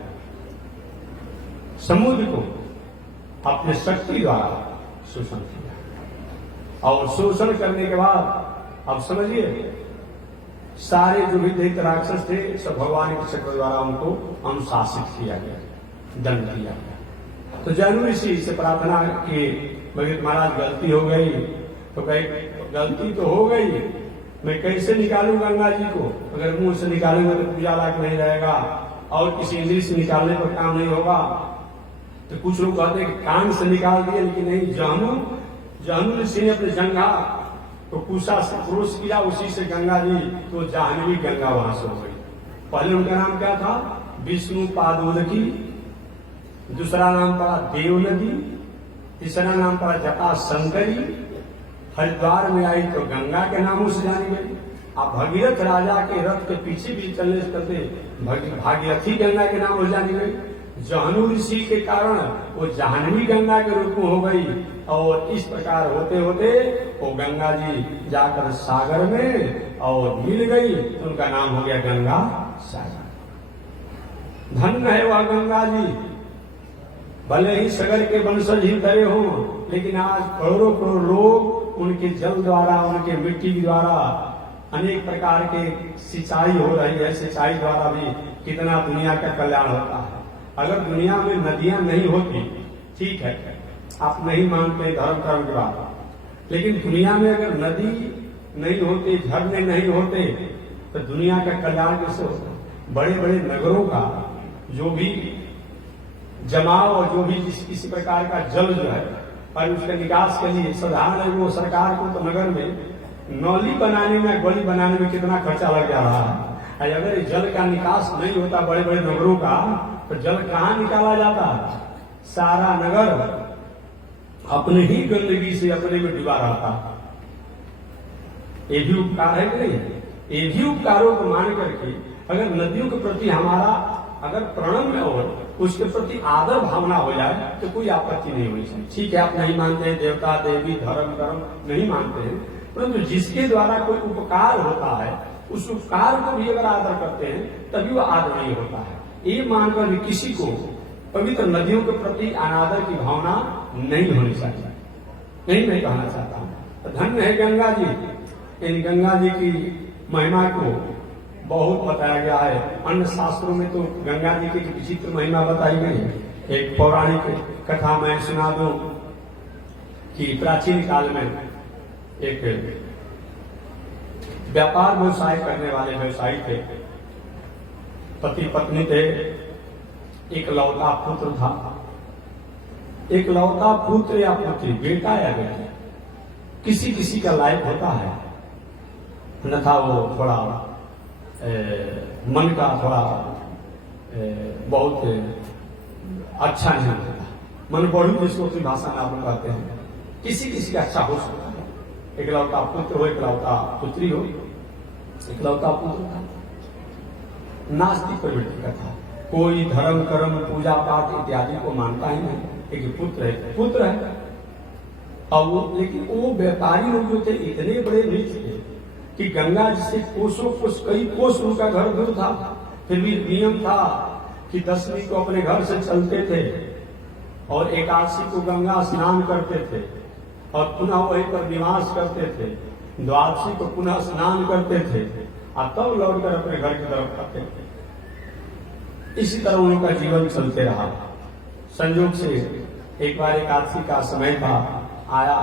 समुद्र को अपने शक्ति द्वारा शोषण किया। और शोषण करने के बाद अब समझिए सारे जो भी दैत्य राक्षस थे सब भगवान के चक्र द्वारा उनको अनुशासित किया गया, दंड दिया गया। तो जहनु ऋषि से प्रार्थना की, भगत महाराज गलती हो गई। तो कहे गलती तो हो गई, मैं कैसे निकालूं गंगा जी को? अगर मुंह से निकालूंगा तो पूजा लायक नहीं रहेगा, और किसी इंद्रिय से निकालने पर काम नहीं होगा। तो कुछ लोग कहते हैं कि कान से निकाल दिए, लेकिन नहीं, जहनु ऋषि ने अपने जंघा तो कुशा से क्रोश किया, उसी से गंगा जी तो जाह्नवी गंगा वहां से हो गई। पहले उनका नाम क्या था? विष्णु पादोदकी, दूसरा नाम पड़ा देव नदी, तीसरा नाम पड़ा जटा शंकरी। हरिद्वार में आई तो गंगा के नामों से जानी गई। आप भगीरथ राजा के रथ के पीछे भी चलने से करते भागीरथी गंगा के नाम हो जानी गई। जहनु ऋषि के कारण वो जाह्नवी गंगा के रूप में हो गई, और इस प्रकार होते होते वो गंगा जी जाकर सागर में और मिल गई, तो उनका नाम हो गया गंगा सागर। धन्य है वह गंगा जी। भले ही सगर के वंशज ही करे हों, लेकिन आज करोड़ों करोड़ लोग उनके जल द्वारा, उनके मिट्टी द्वारा अनेक प्रकार के सिंचाई हो रही है। सिंचाई द्वारा भी कितना दुनिया का कल्याण होता है। अगर दुनिया में नदियां नहीं होती, ठीक है, आप नहीं मानते धर्म कर्म की बात, लेकिन दुनिया में अगर नदी नहीं होती, झरने नहीं होते, तो दुनिया का कल्याण कैसे होता? बड़े बड़े नगरों का जो भी जमाव और जो भी किसी प्रकार का जल जो है, और उसके निकास के लिए साधारण है वो सरकार को तो नगर में नौली बनाने में, गली बनाने में कितना खर्चा लग जा रहा है। अगर जल का निकास नहीं होता बड़े बड़े नगरों का, तो जल कहाँ निकाला जाता? सारा नगर अपने ही गंदगी से अपने में डूबा रहता। ये भी उपकार है कि नहीं? ये भी उपकारों को मान करके अगर नदियों के प्रति हमारा अगर प्रणम्य और उसके प्रति आदर भावना हो जाए तो कोई आपत्ति नहीं होनी चाहिए। ठीक है, आप नहीं मानते हैं देवता देवी धर्म कर्म नहीं मानते हैं, परंतु जिसके द्वारा कोई उपकार होता है उस उपकार को भी अगर आदर करते हैं तभी वह आदरणीय होता है। ये मानकर भी किसी को पवित्र नदियों के प्रति अनादर की भावना नहीं होनी चाहिए। नहीं मैं कहना चाहता हूँ। धन्य है गंगा जी। इन गंगा जी की महिमा को बहुत बताया गया है। अन्य शास्त्रों में तो गंगा जी की विचित्र महिमा बताई गई है। एक पौराणिक कथा मैं सुना दूं कि प्राचीन काल में एक व्यापार व्यवसाय करने वाले व्यवसायी थे। पति पत्नी थे, एक लौता पुत्र था। एक लौता पुत्र या पुत्री, बेटा या बेटी, किसी किसी का लायक होता है, न था वो थोड़ा मन का थोड़ा बहुत अच्छा नहीं होता, मन बढ़ू जिसको अपनी भाषा में आप लोग कहते हैं। किसी किसी का अच्छा हो सकता है। एक लौता पुत्र हो, एक लौता पुत्री हो। एक लौता पुत्र था, नास्तिक प्रवृत्ति का था, कोई धर्म कर्म पूजा पाठ इत्यादि को मानता ही नहीं। एक पुत्र है। और वो, लेकिन वो व्यापारी लोग जो थे इतने बड़े नीच थे कि गंगा जी से कोसों कोस, कई कोस उनका घर दूर था, फिर भी नियम था कि दसवीं को अपने घर से चलते थे और एकादशी को गंगा स्नान करते थे और पुनः वहीं पर निवास करते थे, द्वादशी को पुनः स्नान करते थे और तब लौटकर अपने घर की तरफ आते थे। इसी तरह उनका जीवन चलते रहा। संयोग से एक बार एकादशी का समय था, आया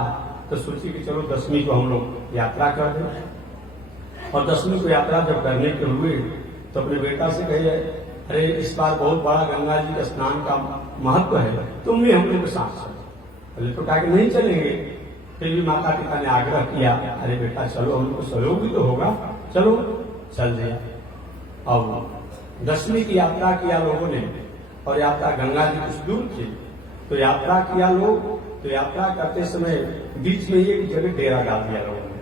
तो सोची कि चलो दसवीं को हम लोग यात्रा कर दें। और दसवीं को यात्रा जब करने के हुए तो अपने बेटा से कहे, अरे इस बार बहुत बड़ा गंगा जी का स्नान का महत्व है, तुम भी हम लोग के साथ चलो। पहले तो कहा कि नहीं चलेंगे, फिर भी माता पिता ने आग्रह किया, अरे बेटा चलो, हम लोग को सहयोग भी तो होगा, चलो चल दिया। अब दसवीं की यात्रा किया लोगों ने, और यात्रा गंगा जी कुछ दूर थी, तो यात्रा किया लोग। तो यात्रा करते समय बीच में एक जगह डेरा डाल दिया लोगों ने,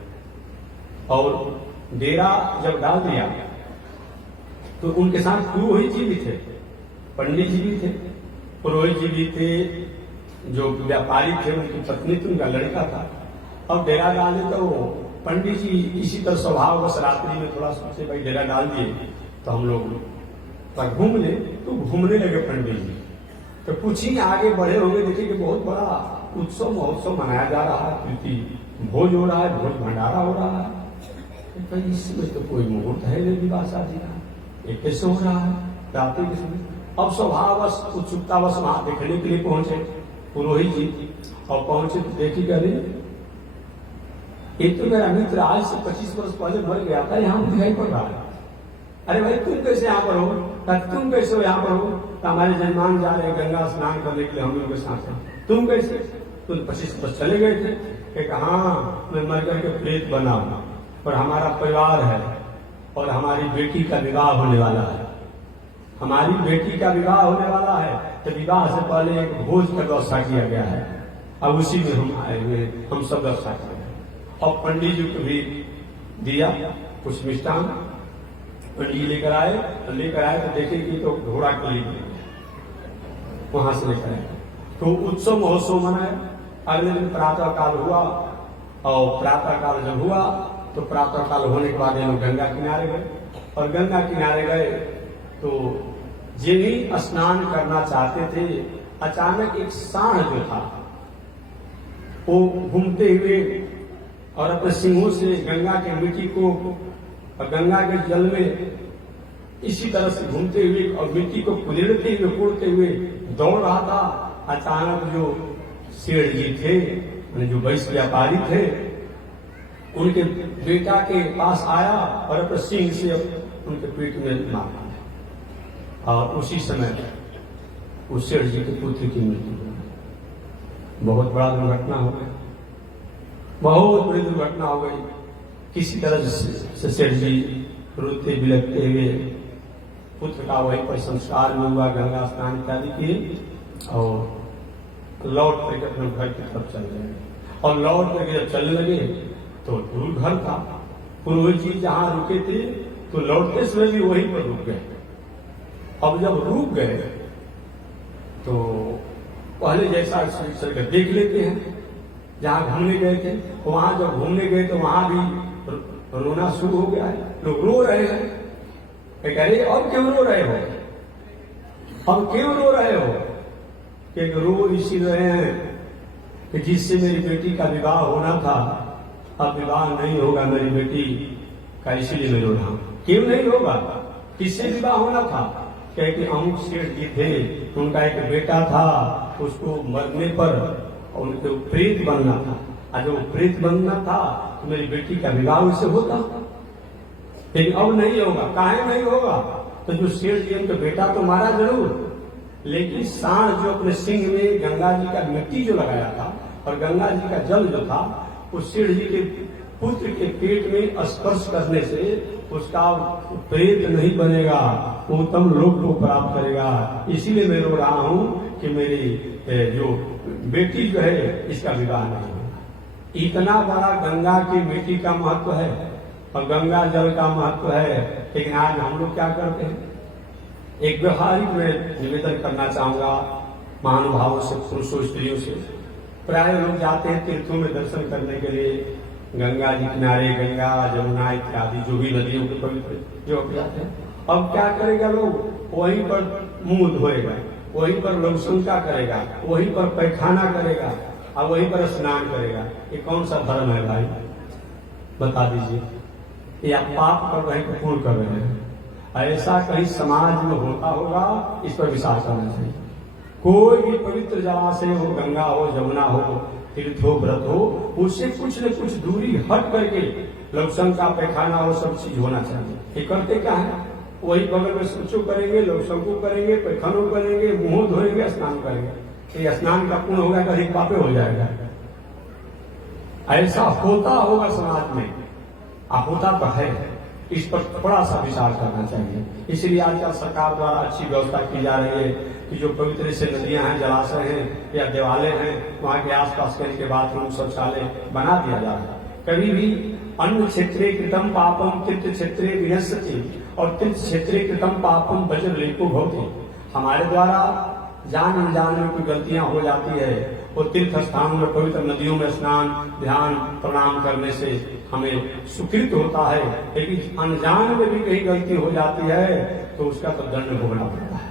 और डेरा जब डाल दिया तो उनके साथ पुरोहित जी भी थे, पंडित जी भी थे, पुरोहित जी भी थे, जो व्यापारी थे उनकी पत्नी थी, उनका लड़का था। अब डेरा डाले तो पंडित जी इसी तरह स्वभाव बस रात्रि में थोड़ा सोचे भाई डेरा डाल दिए तो हम लोग पर घूम ले, तो घूमने लगे पंडित जी। तो कुछ ही आगे बढ़े होंगे, देखे कि बहुत बड़ा उत्सव महोत्सव मनाया जा रहा है, प्रीति भोज हो रहा है, भोज भंडारा हो रहा है। तो इसमें तो कोई मुहूर्त है नहीं विवाह शादी का, ये कैसे हो रहा है रात्रि के समय। अब स्वभावश उत्सुकतावश वहां देखने के लिए पहुंचे पुरोहित जी, और पहुंचे तो देखी करे एक तो मेरा मित्र आज से 25 वर्ष पहले मर गया था, यहाँ दिखाई पड़ रहा है। अरे भाई तुम कैसे यहाँ पर हो, तुम कैसे हो यहाँ पर हो, तो हमारे जजमान जा रहे गंगा स्नान करने के लिए हम लोग के साथ हैं, तुम कैसे, तुम 25 वर्ष चले गए थे। एक हाँ, मैं मर करके प्रेत बना और हमारा परिवार है और हमारी बेटी का विवाह होने वाला है, हमारी बेटी का विवाह होने वाला है, तो विवाह से पहले एक भोज का व्यवस्था किया गया है, अब उसी में हम आए हुए, हम सब व्यवस्था कर रहे हैं। और पंडित जी को भी दिया कुछ मिष्ठान, पंडित जी लेकर आए तो देखे कि तो घोड़ा के लिए वहां से लेकर आए, तो उत्सव महोत्सव मनाया। अगले दिन प्रातः काल हुआ, और प्रातः काल जब हुआ तो प्रातः काल होने के बाद ये लोग गंगा किनारे गए, और गंगा किनारे गए तो जिन्हीं स्नान करना चाहते थे, अचानक एक सांड जो था वो घूमते हुए और अपने सिंहों से गंगा के मिट्टी को और गंगा के जल में इसी तरह से घूमते हुए और मिट्टी को कुचलते हुए कोड़ते हुए दौड़ रहा था। अचानक जो सेठ जी थे, जो वैश्य व्यापारी थे, उनके बेटा के पास आया और अपने सिंह से उनके पेट में मारा, और उसी समय उस सेठ जी के पुत्र की मृत्यु हो गई। बहुत बड़ा दुर्घटना हो गई, बहुत बड़ी दुर्घटना हो गई। किसी तरह से सेठ जी रोते बिलखते हुए पुत्र का वहीं पर संस्कार में हुआ, गंगा स्नान इत्यादि किए, और लौट करके अपने घर की तरफ चल रहे। और लौट करके जब चलने लगे तो दूर घर था, पुरोहित जी जहां रुके थे तो लौटते समय भी वहीं पर रुक गए। अब जब रुक गए तो पहले जैसा सड़क देख लेते हैं, जहां घूमने गए थे वहां जब घूमने गए तो वहां भी रोना शुरू हो गया है, लोग रो रहे हैं। अरे अब क्यों रो रहे हो, अब क्यों रो रहे हो, कि रो इसी रहे हैं कि जिससे मेरी बेटी का विवाह होना था अब विवाह नहीं होगा मेरी बेटी का, इसीलिए मैं रो रहा हूं। क्यों नहीं होगा, किससे विवाह होना था, क्या कि अमुक सेठ जी थे, उनका एक बेटा था, उसको मरने पर उनको प्रेत बनना था, और जब प्रेत बनना था तो मेरी बेटी का विवाह उससे होता, लेकिन अब नहीं होगा। काहे नहीं होगा, तो जो सेठ जी उनका बेटा तो मारा जरूर, लेकिन सांड जो अपने सिंह में गंगा जी का मिट्टी जो लगाया था और गंगा जी का जल जो था, उस सेठ जी के पुत्र के पेट में स्पर्श करने से उसका प्रेत नहीं बनेगा, उत्तम लोक को प्राप्त करेगा। इसीलिए मैं रो रहा हूं कि मेरी जो बेटी जो है इसका विवाह नहीं होगा। इतना बड़ा गंगा की मिट्टी का महत्व है और गंगा जल का महत्व है, लेकिन आज हम लोग क्या करते हैं। एक व्यवहारिक में निवेदन करना चाहूंगा महानुभावों से, पुरुषों स्त्रियों से। प्राय लोग जाते हैं तीर्थों में दर्शन करने के लिए, गंगा जी किनारे, गंगा जमुना इत्यादि जो भी नदियों के पवित्र जो जाते हैं। अब क्या करेगा लोग, वहीं पर मुंह धोएगा, वहीं पर लघुशंका करेगा, वहीं पर पैखाना करेगा और वहीं पर स्नान करेगा। ये कौन सा धर्म है भाई, बता दीजिए। ये आप पाप कर रहे हैं कि पूर्ण कर रहे हैं? ऐसा कहीं समाज में होता होगा, इस पर विचार करना चाहिए। कोई भी पवित्र जलाशय हो, गंगा हो, जमुना हो, तीर्थ हो, व्रत हो, उससे कुछ न कुछ दूरी हट करके लघुशंका पैखाना हो, सब चीज होना चाहिए। ये करते क्या है, वही बगल में शौचो करेंगे, लघुशंकु करेंगे, पैखानो करेंगे, मुंह धोएंगे, स्नान करेंगे। ये स्नान का पुण्य होगा, कहीं पापे हो जाएगा। ऐसा होता होगा समाज में, होता तो है। इस पर थोड़ा सा विचार करना चाहिए। इसलिए आजकल सरकार द्वारा अच्छी व्यवस्था की जा रही है कि जो पवित्र से नदियां हैं, जलाशय हैं या देवालय हैं, वहां के आसपास के बाथरूम, शौचालय बना दिया जा रहा है। कभी भी अन्य क्षेत्रे कृतम पापम तीर्थ क्षेत्रे विनश्यति और तीर्थ क्षेत्रे कृतम पापम वज्रलेपो भवति। हमारे द्वारा जान अनजान में कोई गलतियां हो जाती है, वो तीर्थ स्थानों में, पवित्र नदियों में स्नान, ध्यान, प्रणाम करने से हमें सुकृत होता है। लेकिन अनजान में भी कहीं गलती हो जाती है तो उसका तो दंड भोगना पड़ता है।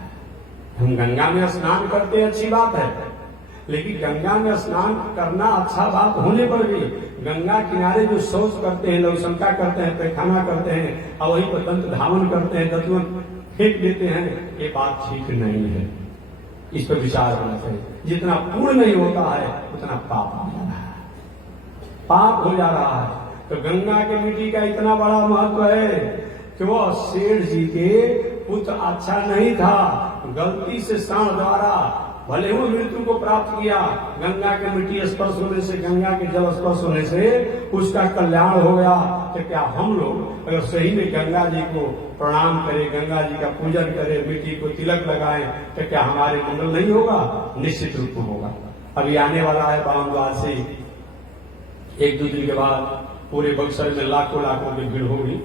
हम गंगा में स्नान करते हैं, अच्छी बात है, लेकिन गंगा में स्नान करना अच्छा बात होने पर भी गंगा किनारे जो शौच करते हैं, लघुशंका करते हैं, पैखाना करते हैं और वहीं पर दंत धावन करते हैं, दंतवन फेंक देते हैं, ये बात ठीक नहीं है। इस पर विचार होना चाहिए। जितना पूर्ण नहीं होता है उतना पाप हो जा रहा है, पाप हो जा रहा है। तो गंगा के मिट्टी का इतना बड़ा महत्व है कि वो सेठ जी के पुत्र अच्छा नहीं था, गलती से षण द्वारा भले वो मृत्यु को प्राप्त किया, गंगा के मिट्टी स्पर्श होने से, गंगा के जल स्पर्श होने से उसका कल्याण हो गया। तो क्या हम लोग अगर सही में गंगा जी को प्रणाम करें, गंगा जी का पूजन करें, मिट्टी को तिलक लगाएं, तो क्या हमारे मंगल नहीं होगा? निश्चित रूप में होगा। अभी आने वाला है बावन द्वार से 1-2 दिन के बाद पूरे बक्सर में लाखों लाखों की भीड़ होगी,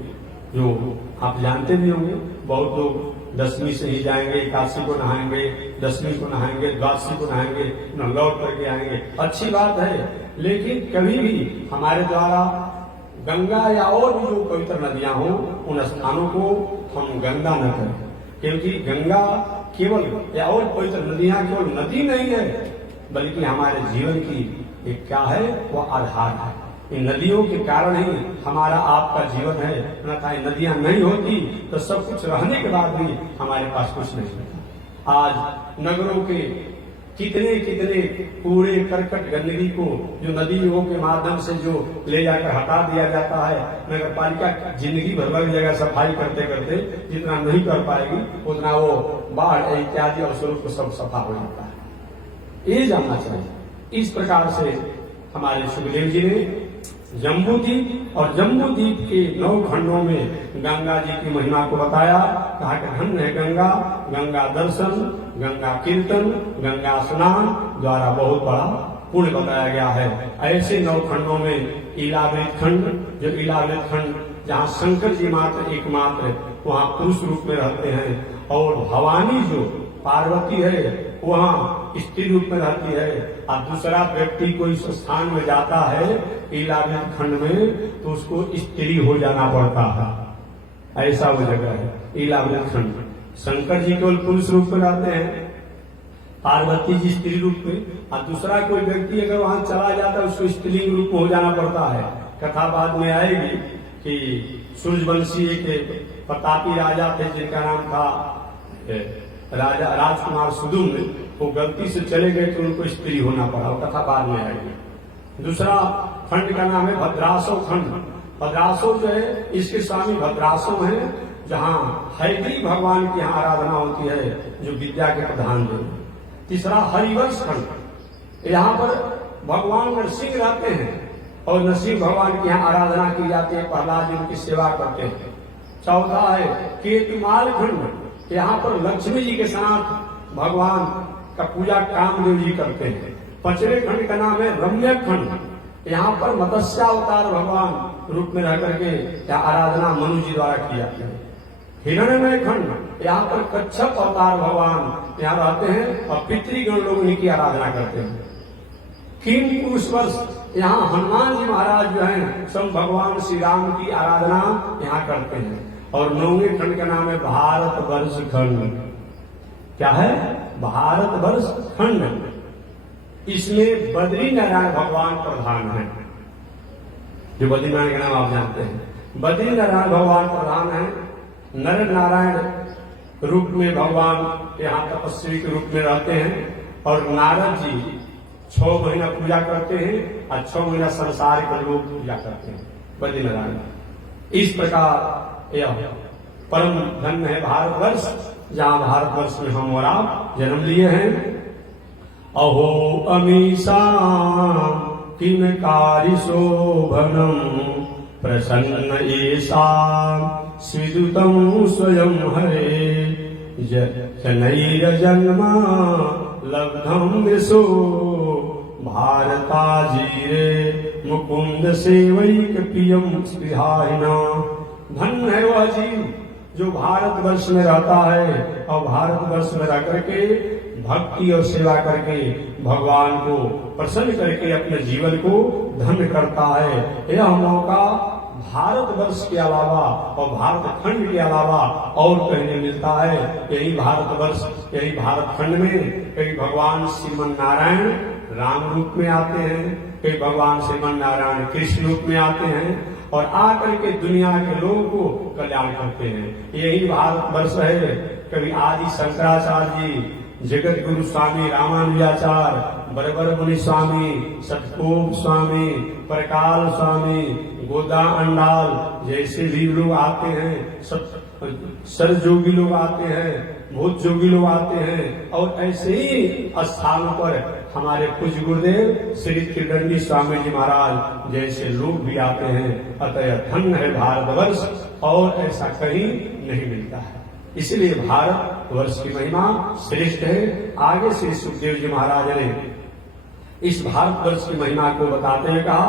जो आप जानते भी होंगे। बहुत लोग दशमी से ही जाएंगे, एकादशी को नहाएंगे, दशमी को नहाएंगे, द्वादशी को नहाएंगे, न लौट करके आएंगे। अच्छी बात है, लेकिन कभी भी हमारे द्वारा गंगा या और भी जो पवित्र नदियां हो, उन स्थानों को हम गंगा न करें, क्योंकि गंगा केवल या और पवित्र नदियां केवल नदी नहीं है, बल्कि हमारे जीवन की एक क्या है, वो आधार है। इन नदियों के कारण ही हमारा आपका जीवन है। अन्यथा नदियां नहीं होती तो सब कुछ रहने के बाद भी हमारे पास कुछ नहीं होता। आज नगरों के कितने कितने कूड़े करकट गंदगी को जो नदियों के माध्यम से जो ले जाकर हटा दिया जाता है, नगर पालिका जिंदगी भर लग जाएगा सफाई करते करते, जितना नहीं कर पाएगी उतना वो बाढ़ इत्यादि अवसरों को सब सफा हो जाता है। ये जानना चाहिए। इस प्रकार से हमारे सुखदेव जी ने जम्बूद्वीप और जम्बूद्वीप के 9 खंडों में गंगा जी की महिमा को बताया। कहा कि धन्य है गंगा, गंगा दर्शन, गंगा कीर्तन, गंगा स्नान द्वारा बहुत बड़ा पुण्य बताया गया है। ऐसे 9 खंडों में इलावृत खंड, जो इलावृत खंड जहाँ शंकर जी मात्र एकमात्र वहाँ पुरुष रूप में रहते हैं, और भवानी जो पार्वती है वहाँ स्त्री रूप में रहती है, और दूसरा व्यक्ति कोई स्थान में जाता है इलावृत खंड में तो उसको स्त्री हो जाना पड़ता है। ऐसा वो जगह है इलावृत खंड। शंकर जी केवल पुरुष रूप में रहते हैं, पार्वती जी स्त्री रूप में, और दूसरा कोई व्यक्ति अगर वहां चला जाता है उसको स्त्रीलिंग रूप में हो जाना पड़ता है। कथा बाद में आएगी कि सूर्यवंशी एक प्रतापी राजा थे जिनका नाम था राजा राजकुमार सुदुम्न, वो गलती से चले गए तो उनको स्त्री होना पड़ा। वो कथा बाद में आएगी। दूसरा खंड का नाम है भद्रासो खंड। भद्रासो जो है इसके स्वामी भद्रासो है, जहाँ हयग्रीव भगवान की यहाँ आराधना होती है, जो विद्या के प्रधान देव। तीसरा हरिवंश खंड, यहाँ पर भगवान नरसिंह रहते हैं और नरसिंह भगवान की यहाँ आराधना की जाती है, प्रहलाद जी उनकी सेवा करते हैं। चौथा है केतुमाल खंड, यहाँ पर लक्ष्मी जी के साथ भगवान का पूजा कामदेव जी करते हैं। पांचवें खंड का नाम है रम्य खंड, यहाँ पर मत्स्यावतार भगवान रूप में रह करके यहाँ आराधना मनु जी द्वारा की जाती है। हिरण्यमय खंड, यहाँ पर कच्छप अवतार भगवान यहाँ रहते हैं और पितृगण लोग उन्हीं की आराधना करते हैं। किम पुरुष वर्ष, यहाँ हनुमान जी महाराज जो हैं सब भगवान श्री राम की आराधना यहाँ करते हैं। और 9वें खंड का नाम है भारत वर्ष खंड। क्या है? भारतवर्ष खंड। इसमें बद्री नारायण भगवान प्रधान है। जो बद्री नारायण का नाम आप जानते हैं, बद्री नारायण भगवान प्रधान है। नर नारायण रूप में भगवान यहाँ तपस्वी के रूप में रहते हैं और नारद जी 6 महीना पूजा करते हैं और 6 महीना संसार के लोग पूजा करते हैं बद्री नारायण। इस प्रकार यह परम धन्य है भारतवर्ष, जहाँ भारतवर्ष में हम और आप जन्म लिए हैं। अहो अमीषा किम कार्य शोभनम प्रसन्न ऐसा स्विदुतम स्वयं हरे जनैर्जन्मा लब्धम यशो भारताजीरे मुकुंद सेवैक प्रियम स्पृहाहिना। धन्य है वह जीव जो भारतवर्ष में रहता है और भारतवर्ष में रह करके भक्ति और सेवा करके भगवान को प्रसन्न करके अपने जीवन को धन्य करता है। यह मौका भारतवर्ष के अलावा और भारत खंड के अलावा और कहीं नहीं मिलता है। यही भारतवर्ष, यही भारत खंड में कई भगवान श्रीमन नारायण राम रूप में आते हैं, कई भगवान श्रीमन नारायण कृष्ण रूप में आते हैं और आकर के दुनिया के लोगों को कल्याण करते हैं। यही भारतवर्ष है। कभी आदि शंकराचार्य जी, जगत गुरु स्वामी रामानुजाचार्य, बरबर मुनि स्वामी, सतकोप स्वामी, परकाल स्वामी, गोदा अंडाल जैसे भी लोग आते हैं, सर जोगी लोग आते हैं, भूत जोगी लोग आते हैं और ऐसे ही स्थानों पर हमारे पूज्य गुरुदेव श्री त्रिदंडी स्वामी जी महाराज जैसे लोग भी आते हैं। अतः धन्य है भारतवर्ष और ऐसा कहीं नहीं मिलता है। इसलिए भारतवर्ष की महिमा श्रेष्ठ है। आगे श्री सुखदेव जी महाराज ने इस भारतवर्ष की महिमा को बताते हुए कहा,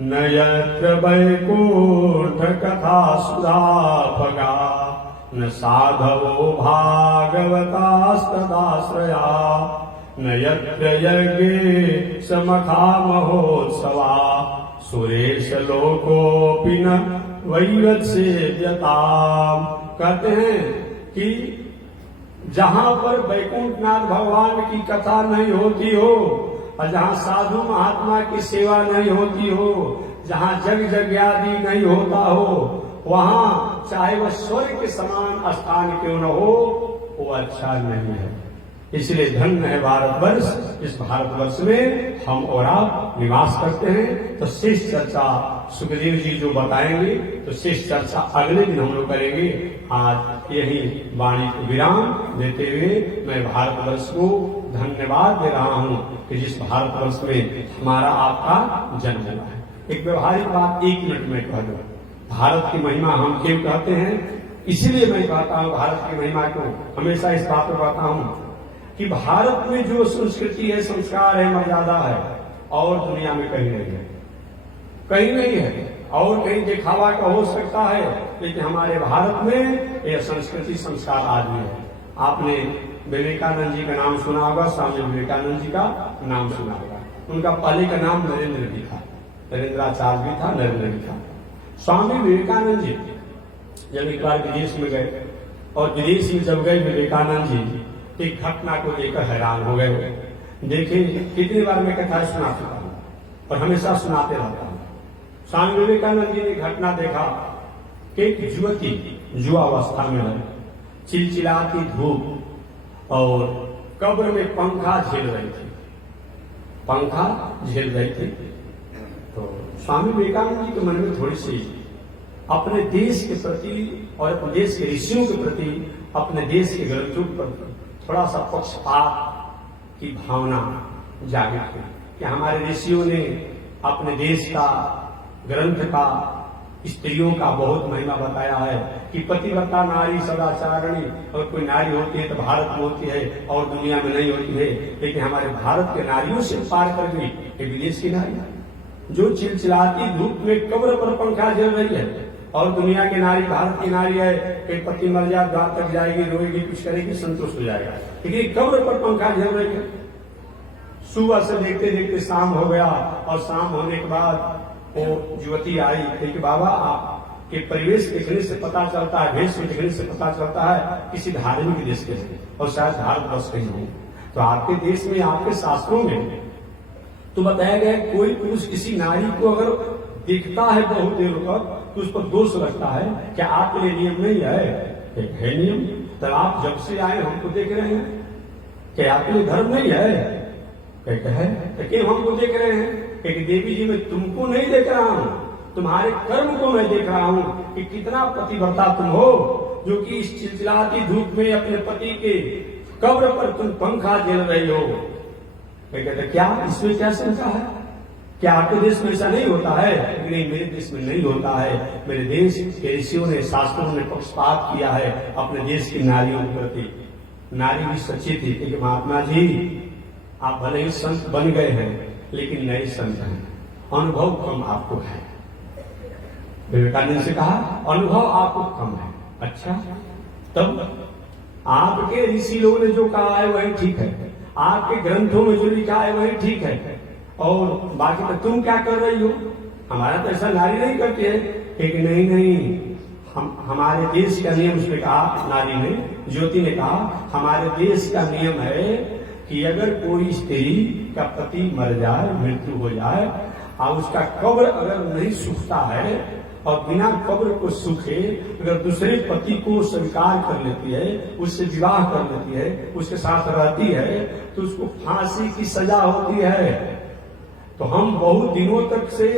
न यत्र वैकुंठ कथा सुधापगा न साधवो भागवतास्तदाश्रया न यत्र यज्ञे समखा महोत्सवा सुरेश लोकोपि न वैवत्सेव्यताम्। कहते हैं कि जहां पर वैकुंठनाथ भगवान की कथा नहीं होती हो और जहां साधु महात्मा की सेवा नहीं होती हो, जहां जग यज्ञादि नहीं होता हो, वहां चाहे वह स्वर्ग के समान स्थान क्यों न हो, वो अच्छा नहीं है। इसलिए धन्य है भारतवर्ष। इस भारतवर्ष में हम और आप निवास करते हैं। तो शेष चर्चा सुखदेव जी जो बताएंगे तो शेष चर्चा अगले दिन हम लोग करेंगे। आज यही वाणी को विराम देते हुए मैं भारतवर्ष को धन्यवाद दे रहा हूँ कि जिस भारतवर्ष में हमारा आपका जन्म हुआ है। एक व्यवहारिक बात 1 मिनट में कह दो। भारत की महिमा हम क्यों कहते हैं? इसीलिए मैं कहता हूँ भारत की महिमा को हमेशा इस बात को कहता हूँ कि भारत में जो संस्कृति है, संस्कार है, मर्यादा है और दुनिया में कहीं नहीं है, कहीं नहीं है। और कहीं दिखावा का हो सकता है, लेकिन हमारे भारत में यह संस्कृति संस्कार आदमी है। आपने विवेकानंद जी का नाम सुना होगा, स्वामी विवेकानंद जी का नाम सुना होगा। उनका पहले का नाम नरेंद्र भी था, नरेंद्राचार्य भी था, नरेंद्र भी था। स्वामी विवेकानंद जी जब एक बार विदेश में गए और विदेश में जब गए विवेकानंद जी एक घटना को लेकर हैरान हो गए। देखिए कितनी बार मैं कथा सुना चुका हूं और हमेशा सुनाते रहता हूं। स्वामी विवेकानंद जी ने घटना देखा कि एक युवती युवावस्था में है, चिलचिलाती धूप और कब्र में पंखा झेल रही थी, पंखा झेल रही थी। तो स्वामी विवेकानंद जी के मन में थोड़ी सी अपने देश के प्रति और अपने देश के ऋषियों के प्रति, अपने देश के ग्रंथों पर थोड़ा सा पक्षपात की भावना जागृत हुई कि हमारे ऋषियों ने अपने देश का, ग्रंथ का, स्त्रियों का बहुत महिमा बताया है कि पतिव्रता नारी सदाचारिणी, और कोई नारी होती है तो भारत में होती है और दुनिया में नहीं होती है। लेकिन हमारे भारत के नारियों से पार कर गई ये विदेश की नारी जो चिलचिलाती धूप में कब्र पर पंखा झेल रही है, और दुनिया की नारी, भारत की नारी है कि पति मर जाए द्वार तक जाएगी, रोएगी, कुछ करेगी, संतुष्ट हो जाएगा, लेकिन कब्र पर पंखा झेल रही है। सुबह से देखते देखते शाम हो गया और शाम होने के बाद वो युवती आई कि बाबा कि परिवेश देखने से पता चलता है, वेश देखने से पता चलता है किसी धार्मिक देश के हैं और शायद भारतवर्ष के नहीं। तो आपके देश में, आपके शास्त्रों में तो बताया गया कोई पुरुष किसी नारी को अगर देखता है बहुत देर तक तो उस पर दोष लगता है। क्या आपके लिए नियम नहीं है? एक है नियम। तब आप जब से आए हमको देख रहे हैं, क्या आपके लिए धर्म नहीं है? कहते हैं तो क्यों हमको देख रहे हैं? कि देवी जी मैं तुमको नहीं देख रहा हूं, तुम्हारे कर्म को मैं देख रहा हूं कि कितना पतिव्रता तुम हो, जो कि इस चिलचिलाती धूप में अपने पति के कब्र पर तुम पंखा झेल रही हो। कहते क्या इसमें क्या शंका है? क्या आपके देश में ऐसा नहीं होता है? नहीं, मेरे देश में नहीं होता है। मेरे देश के ऋषियों ने, शास्त्रों ने पक्षपात किया है अपने देश की नारियों के प्रति। नारी भी सच्ची थी कि महात्मा जी आप भले ही संत बन गए हैं लेकिन नए संत हैं, अनुभव कम आपको है। विवेकानंद से कहा अनुभव आपको कम है। अच्छा, तब आपके ऋषि लोगों ने जो कहा है वही ठीक है, आपके ग्रंथों में जो लिखा है वही ठीक है, और बाकी तो तुम क्या कर रही हो? हमारा तो ऐसा नारी नहीं करती है। एक नहीं नहीं, हमारे देश का नियम, उसने कहा, नारी ने, ज्योति ने कहा हमारे देश का नियम है कि अगर कोई स्त्री का पति मर जाए, मृत्यु हो जाए और उसका कब्र अगर नहीं सूखता है और बिना कब्र को सूखे अगर दूसरे पति को स्वीकार कर लेती है, उससे विवाह कर लेती है, उसके साथ रहती है, तो उसको फांसी की सजा होती है। तो हम बहुत दिनों तक से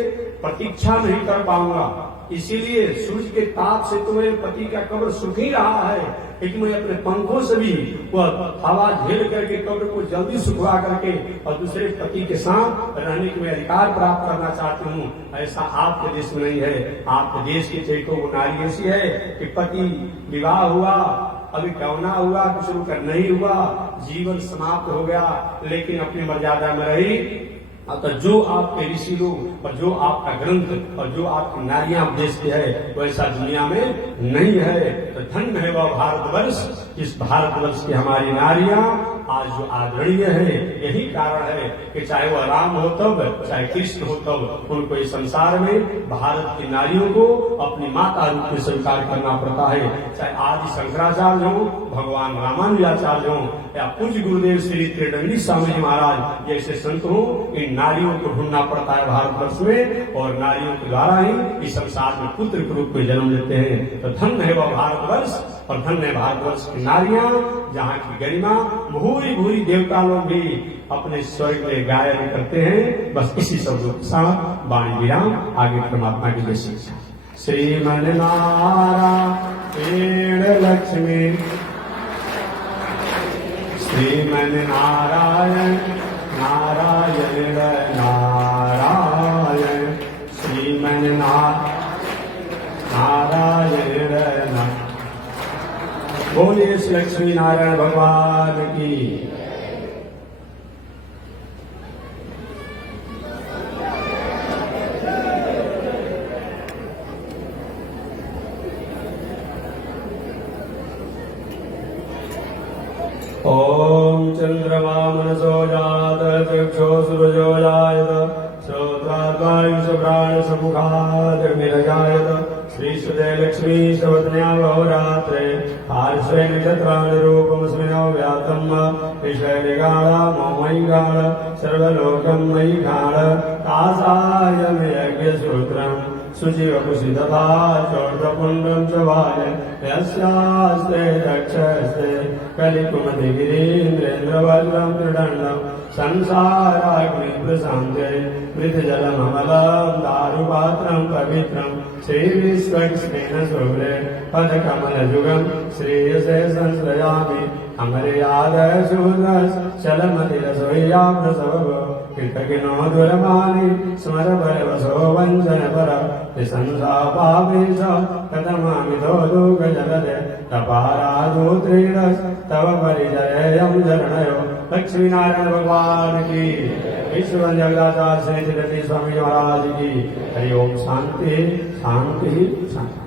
प्रतीक्षा नहीं कर पाऊंगा, इसीलिए सूर्य के ताप से तो मेरे पति का कब्र सूख ही रहा है, लेकिन मैं अपने पंखों से भी वह हवा झेल करके कब्र को जल्दी सुखवा करके और दूसरे पति के साथ रहने के मैं अधिकार प्राप्त करना चाहती हूँ। ऐसा आपके देश में नहीं है। आपके देश की चेको वो नारी ऐसी है कि पति विवाह हुआ, अभी कौना हुआ, कुछ रुकर नहीं हुआ, जीवन समाप्त हो गया, लेकिन अपनी मर्यादा में रही। अतः जो आपके ऋषि लोग और जो आपका ग्रंथ और जो आपकी नारियां उपदेश के है वैसा दुनिया में नहीं है। तो धन्य है वह भारतवर्ष, इस भारतवर्ष की हमारी नारियां आज जो आदरणीय है। यही कारण है कि चाहे वह राम हो तब, चाहे कृष्ण हो तब, उनको इस संसार में भारत की नारियों को अपनी माता रूप में स्वीकार करना पड़ता है। चाहे आदि शंकराचार्य हो, भगवान रामानुजाचार्य हो या पूज्य गुरुदेव श्री त्रिदंडी स्वामी जी महाराज जैसे संत हो, इन नारियों को ढूंढना पड़ता है भारतवर्ष में, और नारियों के द्वारा ही इस संसार में पुत्र के रूप में जन्म लेते हैं। तो धन्य है वह भारतवर्ष और धन्य है भारतवर्ष की नारियां, जहाँ की गरिमा भूरी भूरी देवता लोग भी अपने स्वर्ग में गायन करते हैं। बस इसी शब्दों के साथ वाणी विराम, आगे परमात्मा की जय शिक्षा। श्रीमन नारायण लक्ष्मी, श्रीमन नारायण नारायण नारायण, श्रीमन नारायण। बोलिए श्री लक्ष्मी नारायण भगवान की। ओम चंद्रमा मनसो जात चक्षो सूरजो जायत श्रोत्रात्मायुष प्राण समुखादिर्निरजायत श्री सुदय लक्ष्मी सवत्न्या बहुरात्रे पार्श्वे नक्षत्रानुरूपमस्मिनो व्यातम् विषयनिगाढ मोमयि गाढ सर्वलोकं मयि गाढ तासायं यज्ञसूत्रम् शुचिवकुशितथा चोर्धपुण्ड्रं च वाय यस्यास्ते दक्षस्ते कलिकुमतिगिरीन्द्रेन्द्रवज्रं त्रिदण्डं संसाराग्नि प्रशान्ते मृतजलममलं दारुपात्रं पवित्रं श्रीविश्वक्सेन शुभ्रे पदकमलयुगं श्रेयसे संश्रयामि अमर्यादशूद्रश्चलमतिरसोय्या प्रसव कृतज्ञो दुरमानि स्मर भरवसो वञ्चन पर निसंसापावेश कथमामितो लोकजलदे तपारादोत्रीणस् तव परिचरेयं चरणयो। लक्ष्मी नारायण भगवान की, विश्व जगदाचार्य श्री त्रिदंडी स्वामी महाराज की। हरि ओम। शांति शांति शांति।